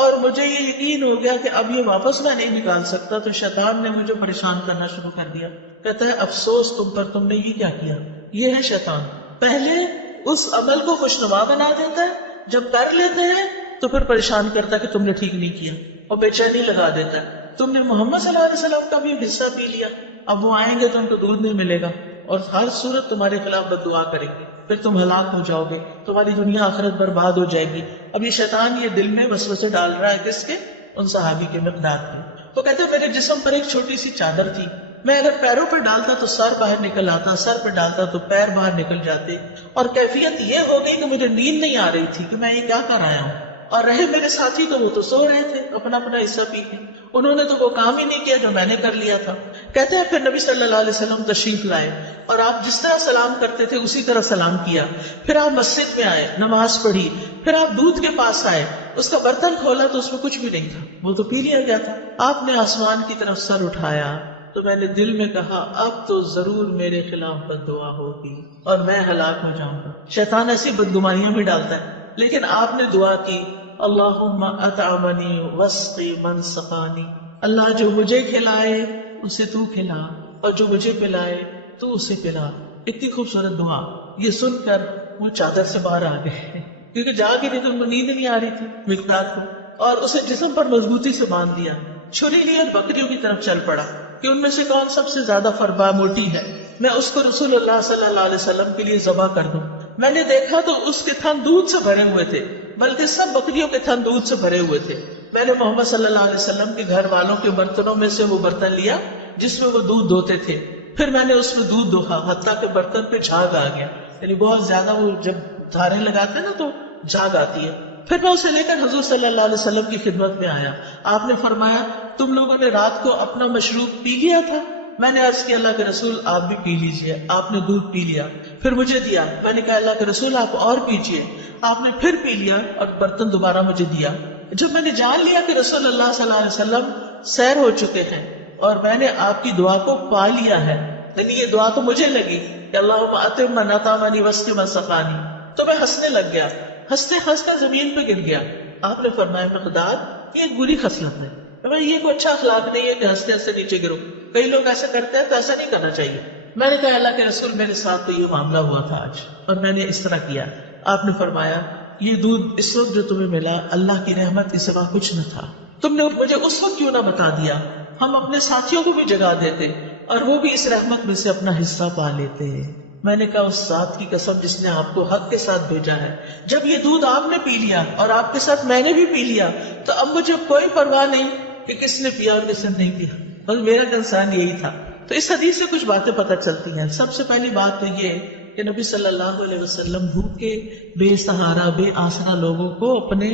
اور مجھے یہ یقین ہو گیا کہ اب یہ واپس میں نہیں نکال سکتا، تو شیطان نے مجھے پریشان کرنا شروع کر دیا. کہتا ہے افسوس تم پر، تم نے یہ کیا کیا. یہ ہے شیطان، پہلے اس عمل کو خوشنما بنا دیتا ہے، جب کر لیتے ہیں تو پھر پریشان کرتا ہے کہ تم نے ٹھیک نہیں کیا، اور بے چینی لگا دیتا ہے. تم نے محمد صلی اللہ علیہ وسلم کا بھی حصہ پی لیا، اب وہ آئیں گے تو ان کو دودھ نہیں ملے گا اور ہر صورت تمہارے خلاف بد دعا کریں گے، پھر تم ہلاک ہو جاؤ گے، تمہاری دنیا آخرت برباد ہو جائے گی. اب یہ شیطان یہ دل میں وسوسے ڈال رہا ہے کس کے؟ ان صحابی کے مقداد کے. تو کہتے ہیں میرے جسم پر ایک چھوٹی سی چادر تھی، میں اگر پیروں پہ ڈالتا تو سر باہر نکل آتا، سر پہ ڈالتا تو پیر باہر نکل جاتے، اور کیفیت یہ ہو گئی کہ مجھے نیند نہیں آ رہی تھی کہ میں یہ کیا کر آیا ہوں. اور رہے میرے ساتھی تو وہ تو سو رہے تھے اپنا اپنا حصہ پی کے، انہوں نے تو وہ کام ہی نہیں کیا جو میں نے کر لیا تھا. کہتے ہیں پھر نبی صلی اللہ علیہ وسلم تشریف لائے اور آپ جس طرح سلام کرتے تھے اسی طرح سلام کیا. پھر آپ مسجد میں آئے، نماز پڑھی، پھر آپ دودھ کے پاس آئے، اس کا برتن کھولا تو اس میں کچھ بھی نہیں تھا، وہ تو پی لیا گیا تھا. آپ نے آسمان کی طرف سر اٹھایا تو میں نے دل میں کہا اب تو ضرور میرے خلاف بد دعا ہوگی اور میں ہلاک ہو جاؤں گا. شیطان ایسی بدگمانیاں بھی ڈالتا ہے، لیکن آپ نے دعا کی اللہم اطعمنی واسقی من سقانی، اللہ جو مجھے کھلائے اسے تو کھلا اور جو مجھے پلائے تو اسے پلا. اتنی خوبصورت دعا. یہ سن کر وہ چادر سے باہر آ گئے کیونکہ جاگ ہی نہیں تو ان کو نیند نہیں آ رہی تھی مقداد کو، اور اسے جسم پر مضبوطی سے باندھ دیا. چھری لی اور بکریوں کی طرف چل پڑا کہ ان میں سے کون سب سے زیادہ فربا موٹی ہے، میں اس کو رسول اللہ صلی اللہ علیہ وسلم کے لیے ذبح کر دوں. میں نے دیکھا تو اس کے تھن دودھ سے بھرے ہوئے تھے، بلکہ سب بکریوں کے تھن دودھ سے بھرے ہوئے تھے. میں نے محمد صلی اللہ علیہ وسلم کے گھر والوں کے برتنوں میں سے وہ برتن لیا جس میں وہ دودھ دھوتے تھے. پھر میں نے اس میں دودھ دوہا حتیٰ کہ برتن پہ جھاگ آ گیا، یعنی بہت زیادہ وہ جب دھاریں لگاتے ہیں نا تو جھاگ آتی ہے. پھر میں اسے لے کر حضور صلی اللہ علیہ وسلم کی خدمت میں آیا. آپ نے فرمایا تم لوگوں نے رات کو اپنا مشروب پی لیا تھا؟ میں نے عرض کیا اللہ کے رسول آپ بھی پی لیجئے. آپ نے دودھ پی لیا، پھر مجھے دیا. میں نے کہا اللہ کے رسول آپ اور پیجئے. آپ نے پھر پی لیا اور برتن دوبارہ مجھے دیا. جب میں نے جان لیا کہ رسول اللہ صلی اللہ علیہ وسلم سیر ہو چکے ہیں اور میں نے آپ کی دعا کو پا لیا ہے، یعنی یہ دعا تو مجھے لگی کہ اللہم اتم من اطعمنی واسقِ من سقانی، تو میں ہنسنے لگ گیا. ہنستے ہنستے زمین پہ گر گیا. آپ نے فرمایا مقداد یہ ایک بری خصلت ہے، یہ کوئی اچھا اخلاق نہیں ہے کہ ہنستے ہنستے نیچے گرو. کئی لوگ ایسا کرتے ہیں تو ایسا نہیں کرنا چاہیے. میں نے کہا اللہ کے رسول میرے ساتھ تو یہ معاملہ ہوا تھا آج اور میں نے اس طرح کیا. آپ نے فرمایا یہ دودھ اس وقت جو تمہیں ملا اللہ کی رحمت کے سوا کچھ نہ تھا. تم نے مجھے اس وقت کیوں نہ بتا دیا، ہم اپنے ساتھیوں کو بھی جگا دیتے اور وہ بھی اس رحمت میں سے اپنا حصہ پا لیتے. میں نے کہا اس ذات کی قسم جس نے آپ کو حق کے ساتھ بھیجا ہے، جب یہ دودھ آپ نے پی لیا اور آپ کے ساتھ میں نے بھی پی لیا تو اب مجھے کوئی پرواہ نہیں کہ کس نے پیا اور کس نے نہیں پیا. بس میرا کنسرن یہی تھا. تو اس حدیث سے کچھ باتیں پتہ چلتی ہیں. سب سے پہلی بات تو یہ کہ نبی صلی اللہ علیہ وسلم بھوکے بے سہارا بے آسرا لوگوں کو اپنے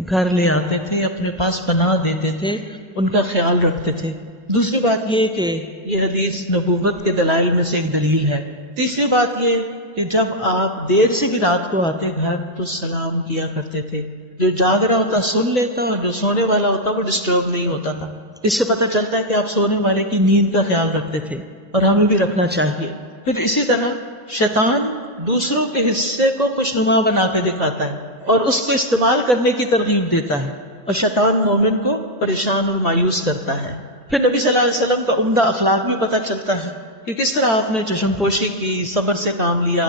گھر لے آتے تھے، اپنے پاس پناہ دیتے تھے، ان کا خیال رکھتے تھے. دوسری بات یہ کہ یہ حدیث نبوت کے دلائل میں سے ایک دلیل ہے. تیسری بات یہ کہ جب آپ دیر سے بھی رات کو آتے گھر تو سلام کیا کرتے تھے. جو جاگ رہا ہوتا سن لیتا اور جو سونے والا ہوتا وہ ڈسٹرب نہیں ہوتا تھا. اس سے پتہ چلتا ہے کہ آپ سونے والے کی نیند کا خیال رکھتے تھے اور ہمیں بھی رکھنا چاہیے. پھر اسی طرح شیطان دوسروں کے حصے کو خوشنما بنا کے دکھاتا ہے اور اس کو استعمال کرنے کی ترغیب دیتا ہے، اور شیطان مومن کو پریشان اور مایوس کرتا ہے. پھر نبی صلی اللہ علیہ وسلم کا عمدہ اخلاق بھی پتہ چلتا ہے کہ کس طرح آپ نے چشم پوشی کی، صبر سے کام لیا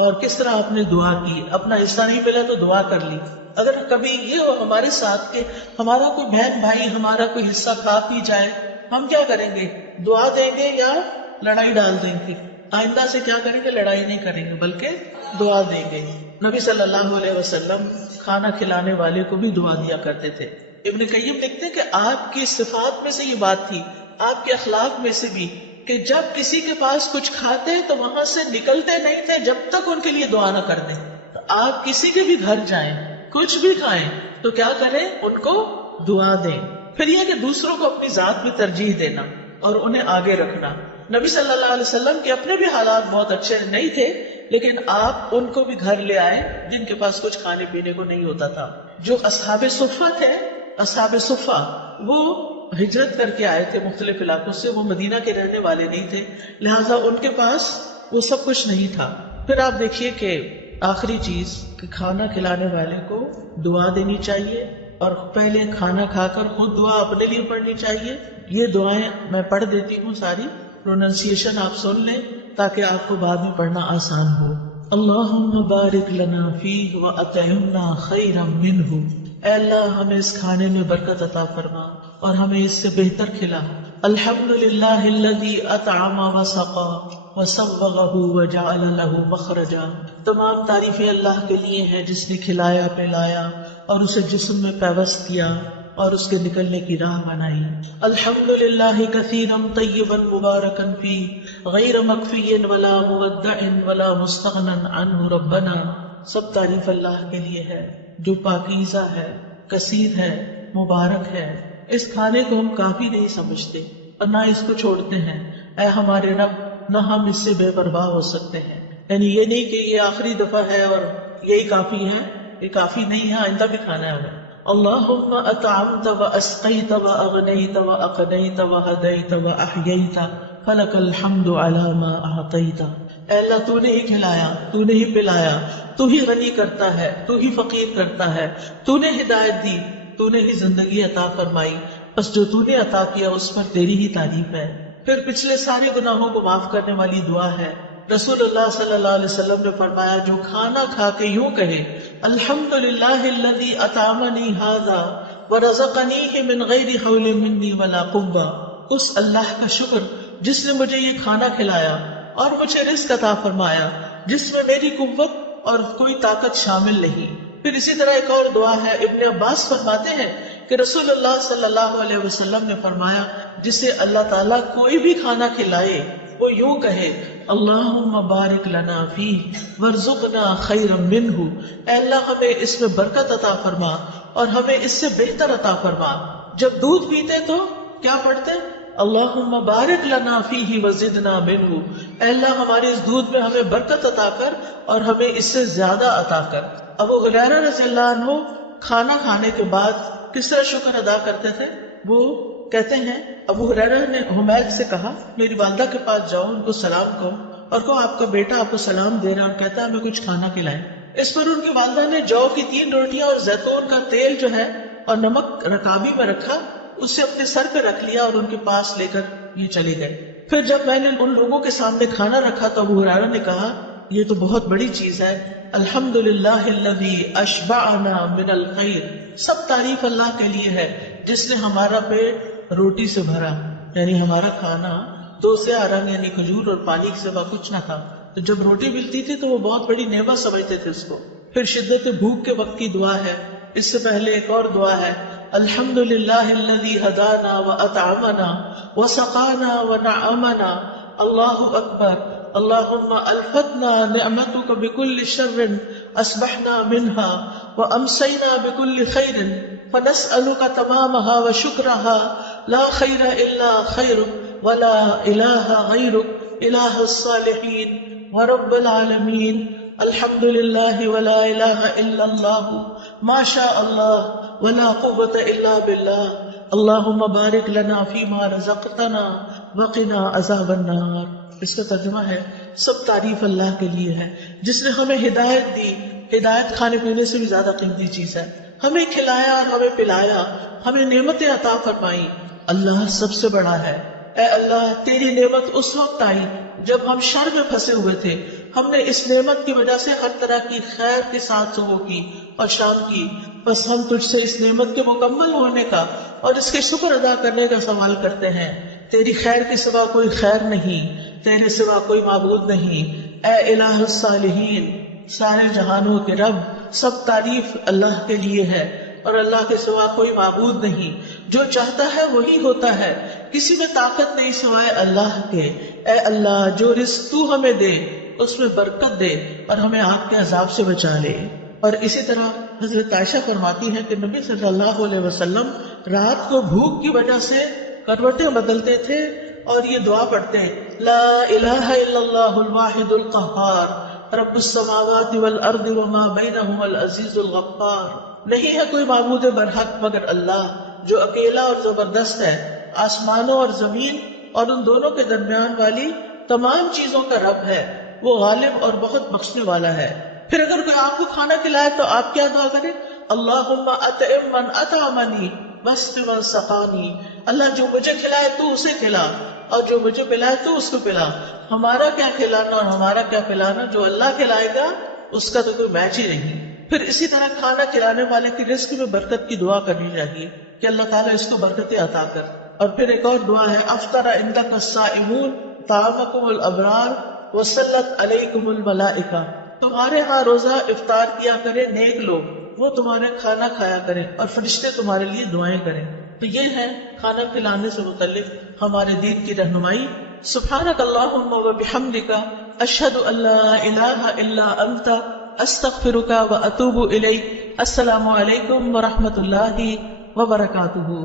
اور کس طرح آپ نے دعا کی. اپنا حصہ نہیں ملا تو دعا کر لی. اگر کبھی یہ ہو ہمارے ساتھ کہ ہمارا کوئی بہن بھائی ہمارا کوئی حصہ کھا پی جائے، ہم کیا کریں گے؟ دعا دیں گے یا لڑائی ڈال دیں گے؟ آئندہ سے کیا کریں گے؟ لڑائی نہیں کریں گے بلکہ دعا دیں گے. نبی صلی اللہ علیہ وسلم کھانا کھلانے والے کو بھی دعا دیا کرتے تھے. ابن قیم لکھتے ہیں کہ آپ کی صفات میں سے یہ بات تھی، آپ کے اخلاق میں سے بھی، کہ جب کسی کے پاس کچھ کھاتے تو وہاں سے نکلتے نہیں تھے جب تک ان کے لیے دعا نہ کر دیں. تو آپ کسی کے بھی گھر جائیں کچھ بھی کھائیں تو کیا کریں؟ ان کو دعا دیں. پھر یہ کہ دوسروں کو اپنی ذات میں ترجیح دینا اور انہیں آگے رکھنا. نبی صلی اللہ علیہ وسلم کے اپنے بھی حالات بہت اچھے نہیں تھے، لیکن آپ ان کو بھی گھر لے آئے جن کے پاس کچھ کھانے پینے کو نہیں ہوتا تھا. جو اصحاب صفہ تھے، اصحاب صفہ وہ ہجرت کر کے آئے تھے مختلف علاقوں سے، وہ مدینہ کے رہنے والے نہیں تھے، لہٰذا ان کے پاس وہ سب کچھ نہیں تھا. پھر آپ دیکھیے کہ آخری چیز کہ کھانا کھلانے والے کو دعا دینی چاہیے اور پہلے کھانا کھا کر خود دعا اپنے لیے پڑھنی چاہیے. یہ دعائیں میں پڑھ دیتی ہوں، ساری پروننسیشن آپ سن لیں تاکہ آپ کو بعد میں پڑھنا آسان ہو. اللہم بارک لنا فیہ واطعمنا خیرا منہ. اے اللہ ہمیں اس کھانے میں برکت عطا فرما اور ہمیں اس سے بہتر کھلا. الحمدللہ الذی اطعم وسقا وسوغہ وجعل لہ مخرجا. تمام تعریفیں اللہ کے لیے ہیں جس نے کھلایا پلایا اور اسے جسم میں پیوست کیا اور اس کے نکلنے کی راہ بنائی. الحمدللہ کثیرا طیبا مبارکا فیہ غیر مکفی ولا مودع ولا مستغنی عنہ ربنا. سب تعریف اللہ کے لیے ہے جو پاکیزہ ہے، کثیر ہے، مبارک ہے. اس کھانے کو ہم کافی نہیں سمجھتے اور نہ اس کو چھوڑتے ہیں. اے ہمارے رب، نہ ہم اس سے بے پرواہ ہو سکتے ہیں. یعنی یہ نہیں کہ یہ آخری دفعہ ہے اور یہی کافی ہے، یہ کافی نہیں ہے، آئندہ بھی کھانا ہے ہمیں. اللہم اطعمت واسقیت واغنیت واقنیت وہدیت واحییت فلک الحمد علی ما اعطیت. اے اللہ تو نے ہی کھلایا، تو نے ہی پلایا، تو ہی غنی کرتا ہے، تو ہی فقیر کرتا ہے، تو نے ہدایت دی، تو نے ہی زندگی عطا فرمائی، بس جو تو نے عطا کیا اس پر تیری ہی تعریف ہے. پھر پچھلے سارے گناہوں کو معاف کرنے والی دعا ہے. رسول اللہ صلی اللہ علیہ وسلم نے فرمایا جو کھانا کھا کے یوں کہے الحمدللہ الذی اطعمنی ھذا ورزقنیہ من غیر حول منی ولا قوہ. اس اللہ کا شکر جس نے مجھے یہ کھانا کھلایا اور مجھے رزق عطا فرمایا جس میں میری قوت اور کوئی طاقت شامل نہیں. پھر اسی طرح ایک اور دعا ہے. ابن عباس فرماتے ہیں کہ رسول اللہ صلی اللہ علیہ وسلم نے فرمایا جسے اللہ تعالیٰ کوئی بھی کھانا کھلائے وہ یوں کہے اللہم بارک لنا فیہ وارزقنا خیرا منہ، اے اللہ ہمیں اس میں برکت عطا فرما اور ہمیں اس سے بہتر عطا فرما۔ جب دودھ پیتے تو کیا پڑھتے؟ اللہم بارک لنا فیہ وزدنا منہ، اے اللہ ہمارے اس دودھ میں ہمیں برکت عطا کر اور ہمیں اس سے زیادہ عطا کر۔ ابو ہریرہ رضی اللہ عنہ کھانا کھانے کے بعد کس طرح شکر ادا کرتے تھے؟ وہ کہتے ہیں ابو ہریرہ نے حمید سے کہا میری والدہ کے پاس جاؤ، ان کو سلام کہو اور کہو آپ کا بیٹا آپ کو سلام دے رہا اور کہتا ہے ہمیں کچھ کھانا کھلائیں۔ اس پر ان کی والدہ نے جو کی 3 روٹیاں اور زیتون کا تیل جو ہے اور نمک رکابی میں رکھا، اسے اپنے سر پہ رکھ لیا اور ان کے پاس لے کر یہ چلے گئے۔ پھر جب میں نے ان لوگوں کے سامنے کھانا رکھا تو ابو ہریرہ نے کہا یہ تو بہت بڑی چیز ہے، الحمدللہ الذی اشبعنا من الخیر، سب تعریف اللہ کے لیے ہے جس نے ہمارا پیٹ روٹی سے بھرا، یعنی ہمارا کھانا 2 سیاہ رنگ یعنی کھجور اور پانی کے سوا کچھ نہ تھا، تو جب روٹی ملتی تھی تو وہ بہت بڑی نعمت سمجھتے تھے اس کو۔ پھر شدت بھوک کے وقت کی دعا ہے، اس سے پہلے ایک اور دعا ہے الحمدللہ الذی ہدانا واطعمنا وسقانا ونعمنا، اللہ اکبر، اللہم الفتنا نعمتک بکل شر اصبحنا منها وامسینا بکل خیر فنسألک تمامها وشکرها لا خیر الا خیرک ولا الہ غیرک الہ الصالحین ورب العالمین، الحمدللہ ولا الہ الا اللہ ما شاء اللہ ولا قوة الا باللہ، اللہم بارک لنا فیما رزقتنا وقنا عذاب النار۔ اس کا ترجمہ ہے سب تعریف اللہ کے لیے ہے جس نے ہمیں ہدایت دی۔ ہدایت کھانے پینے سے بھی زیادہ قیمتی چیز ہے، ہمیں کھلایا اور ہمیں پلایا، ہمیں نعمتیں عطا فرمائی، اللہ سب سے بڑا ہے۔ اے اللہ تیری نعمت اس وقت آئی جب ہم شر میں پھنسے ہوئے تھے، ہم نے اس نعمت کی وجہ سے ہر طرح کی خیر کے ساتھ صبح کی اور شام کی، بس ہم تجھ سے اس نعمت کے مکمل ہونے کا اور اس کے شکر ادا کرنے کا سوال کرتے ہیں۔ تیری خیر کے سوا کوئی خیر نہیں، تیرے سوا کوئی معبود نہیں، اے الہ الصالحین، سارے جہانوں کے رب، سب تعریف اللہ کے لیے ہے اور اللہ کے سوا کوئی معبود نہیں، جو چاہتا ہے وہی ہوتا ہے، کسی میں طاقت نہیں سوائے اللہ کے۔ اے اللہ جو رزق تو ہمیں دے اس میں برکت دے اور ہمیں آگ کے عذاب سے بچا لے۔ اور اسی طرح حضرت عائشہ فرماتی ہے کہ نبی صلی اللہ علیہ وسلم رات کو بھوک کی وجہ سے کروٹیں بدلتے تھے اور یہ دعا پڑھتے لا الہ الا اللہ الواحد القہار رب السماوات والارض وما بینہما العزیز الغفار، نہیں ہے کوئی معبود برحق مگر اللہ جو اکیلا اور زبردست ہے، آسمانوں اور زمین اور ان دونوں کے درمیان والی تمام چیزوں کا رب ہے، وہ غالب اور بہت بخشنے والا ہے۔ پھر اگر کوئی آپ کو کھانا کھلائے تو آپ کیا دعا کریں؟ اللہم اطعم من اطعمنی واسق من سقانی، اللہ جو مجھے کھلائے تو اسے کھلا اور جو مجھے پلائے تو اس کو پلا۔ ہمارا کیا کھلانا اور ہمارا کیا پلانا، جو اللہ کھلائے گا اس کا تو کوئی میچ ہی نہیں۔ پھر اسی طرح کھانا کھلانے والے کی رزق میں برکت کی دعا کرنی چاہیے کہ اللہ تعالیٰ اس کو برکتیں عطا کر۔ اور پھر ایک اور دعا ہے افطر عندک الصائمون طعامکم الابرار وصلت علیکم الملائکہ، تمہارے ہاں روزہ افطار کیا کرے نیک لوگ، وہ تمہارے کھانا کھایا کریں اور فرشتے تمہارے لیے دعائیں کریں۔ تو یہ ہے کھانا کھلانے سے متعلق ہمارے دین کی رہنمائی۔ سبحانک اللہم و بحمدک اشہد ان لا الہ الا انت استغفرک و اتوب الیک۔ السلام علیکم و رحمۃ اللہ وبرکاتہ۔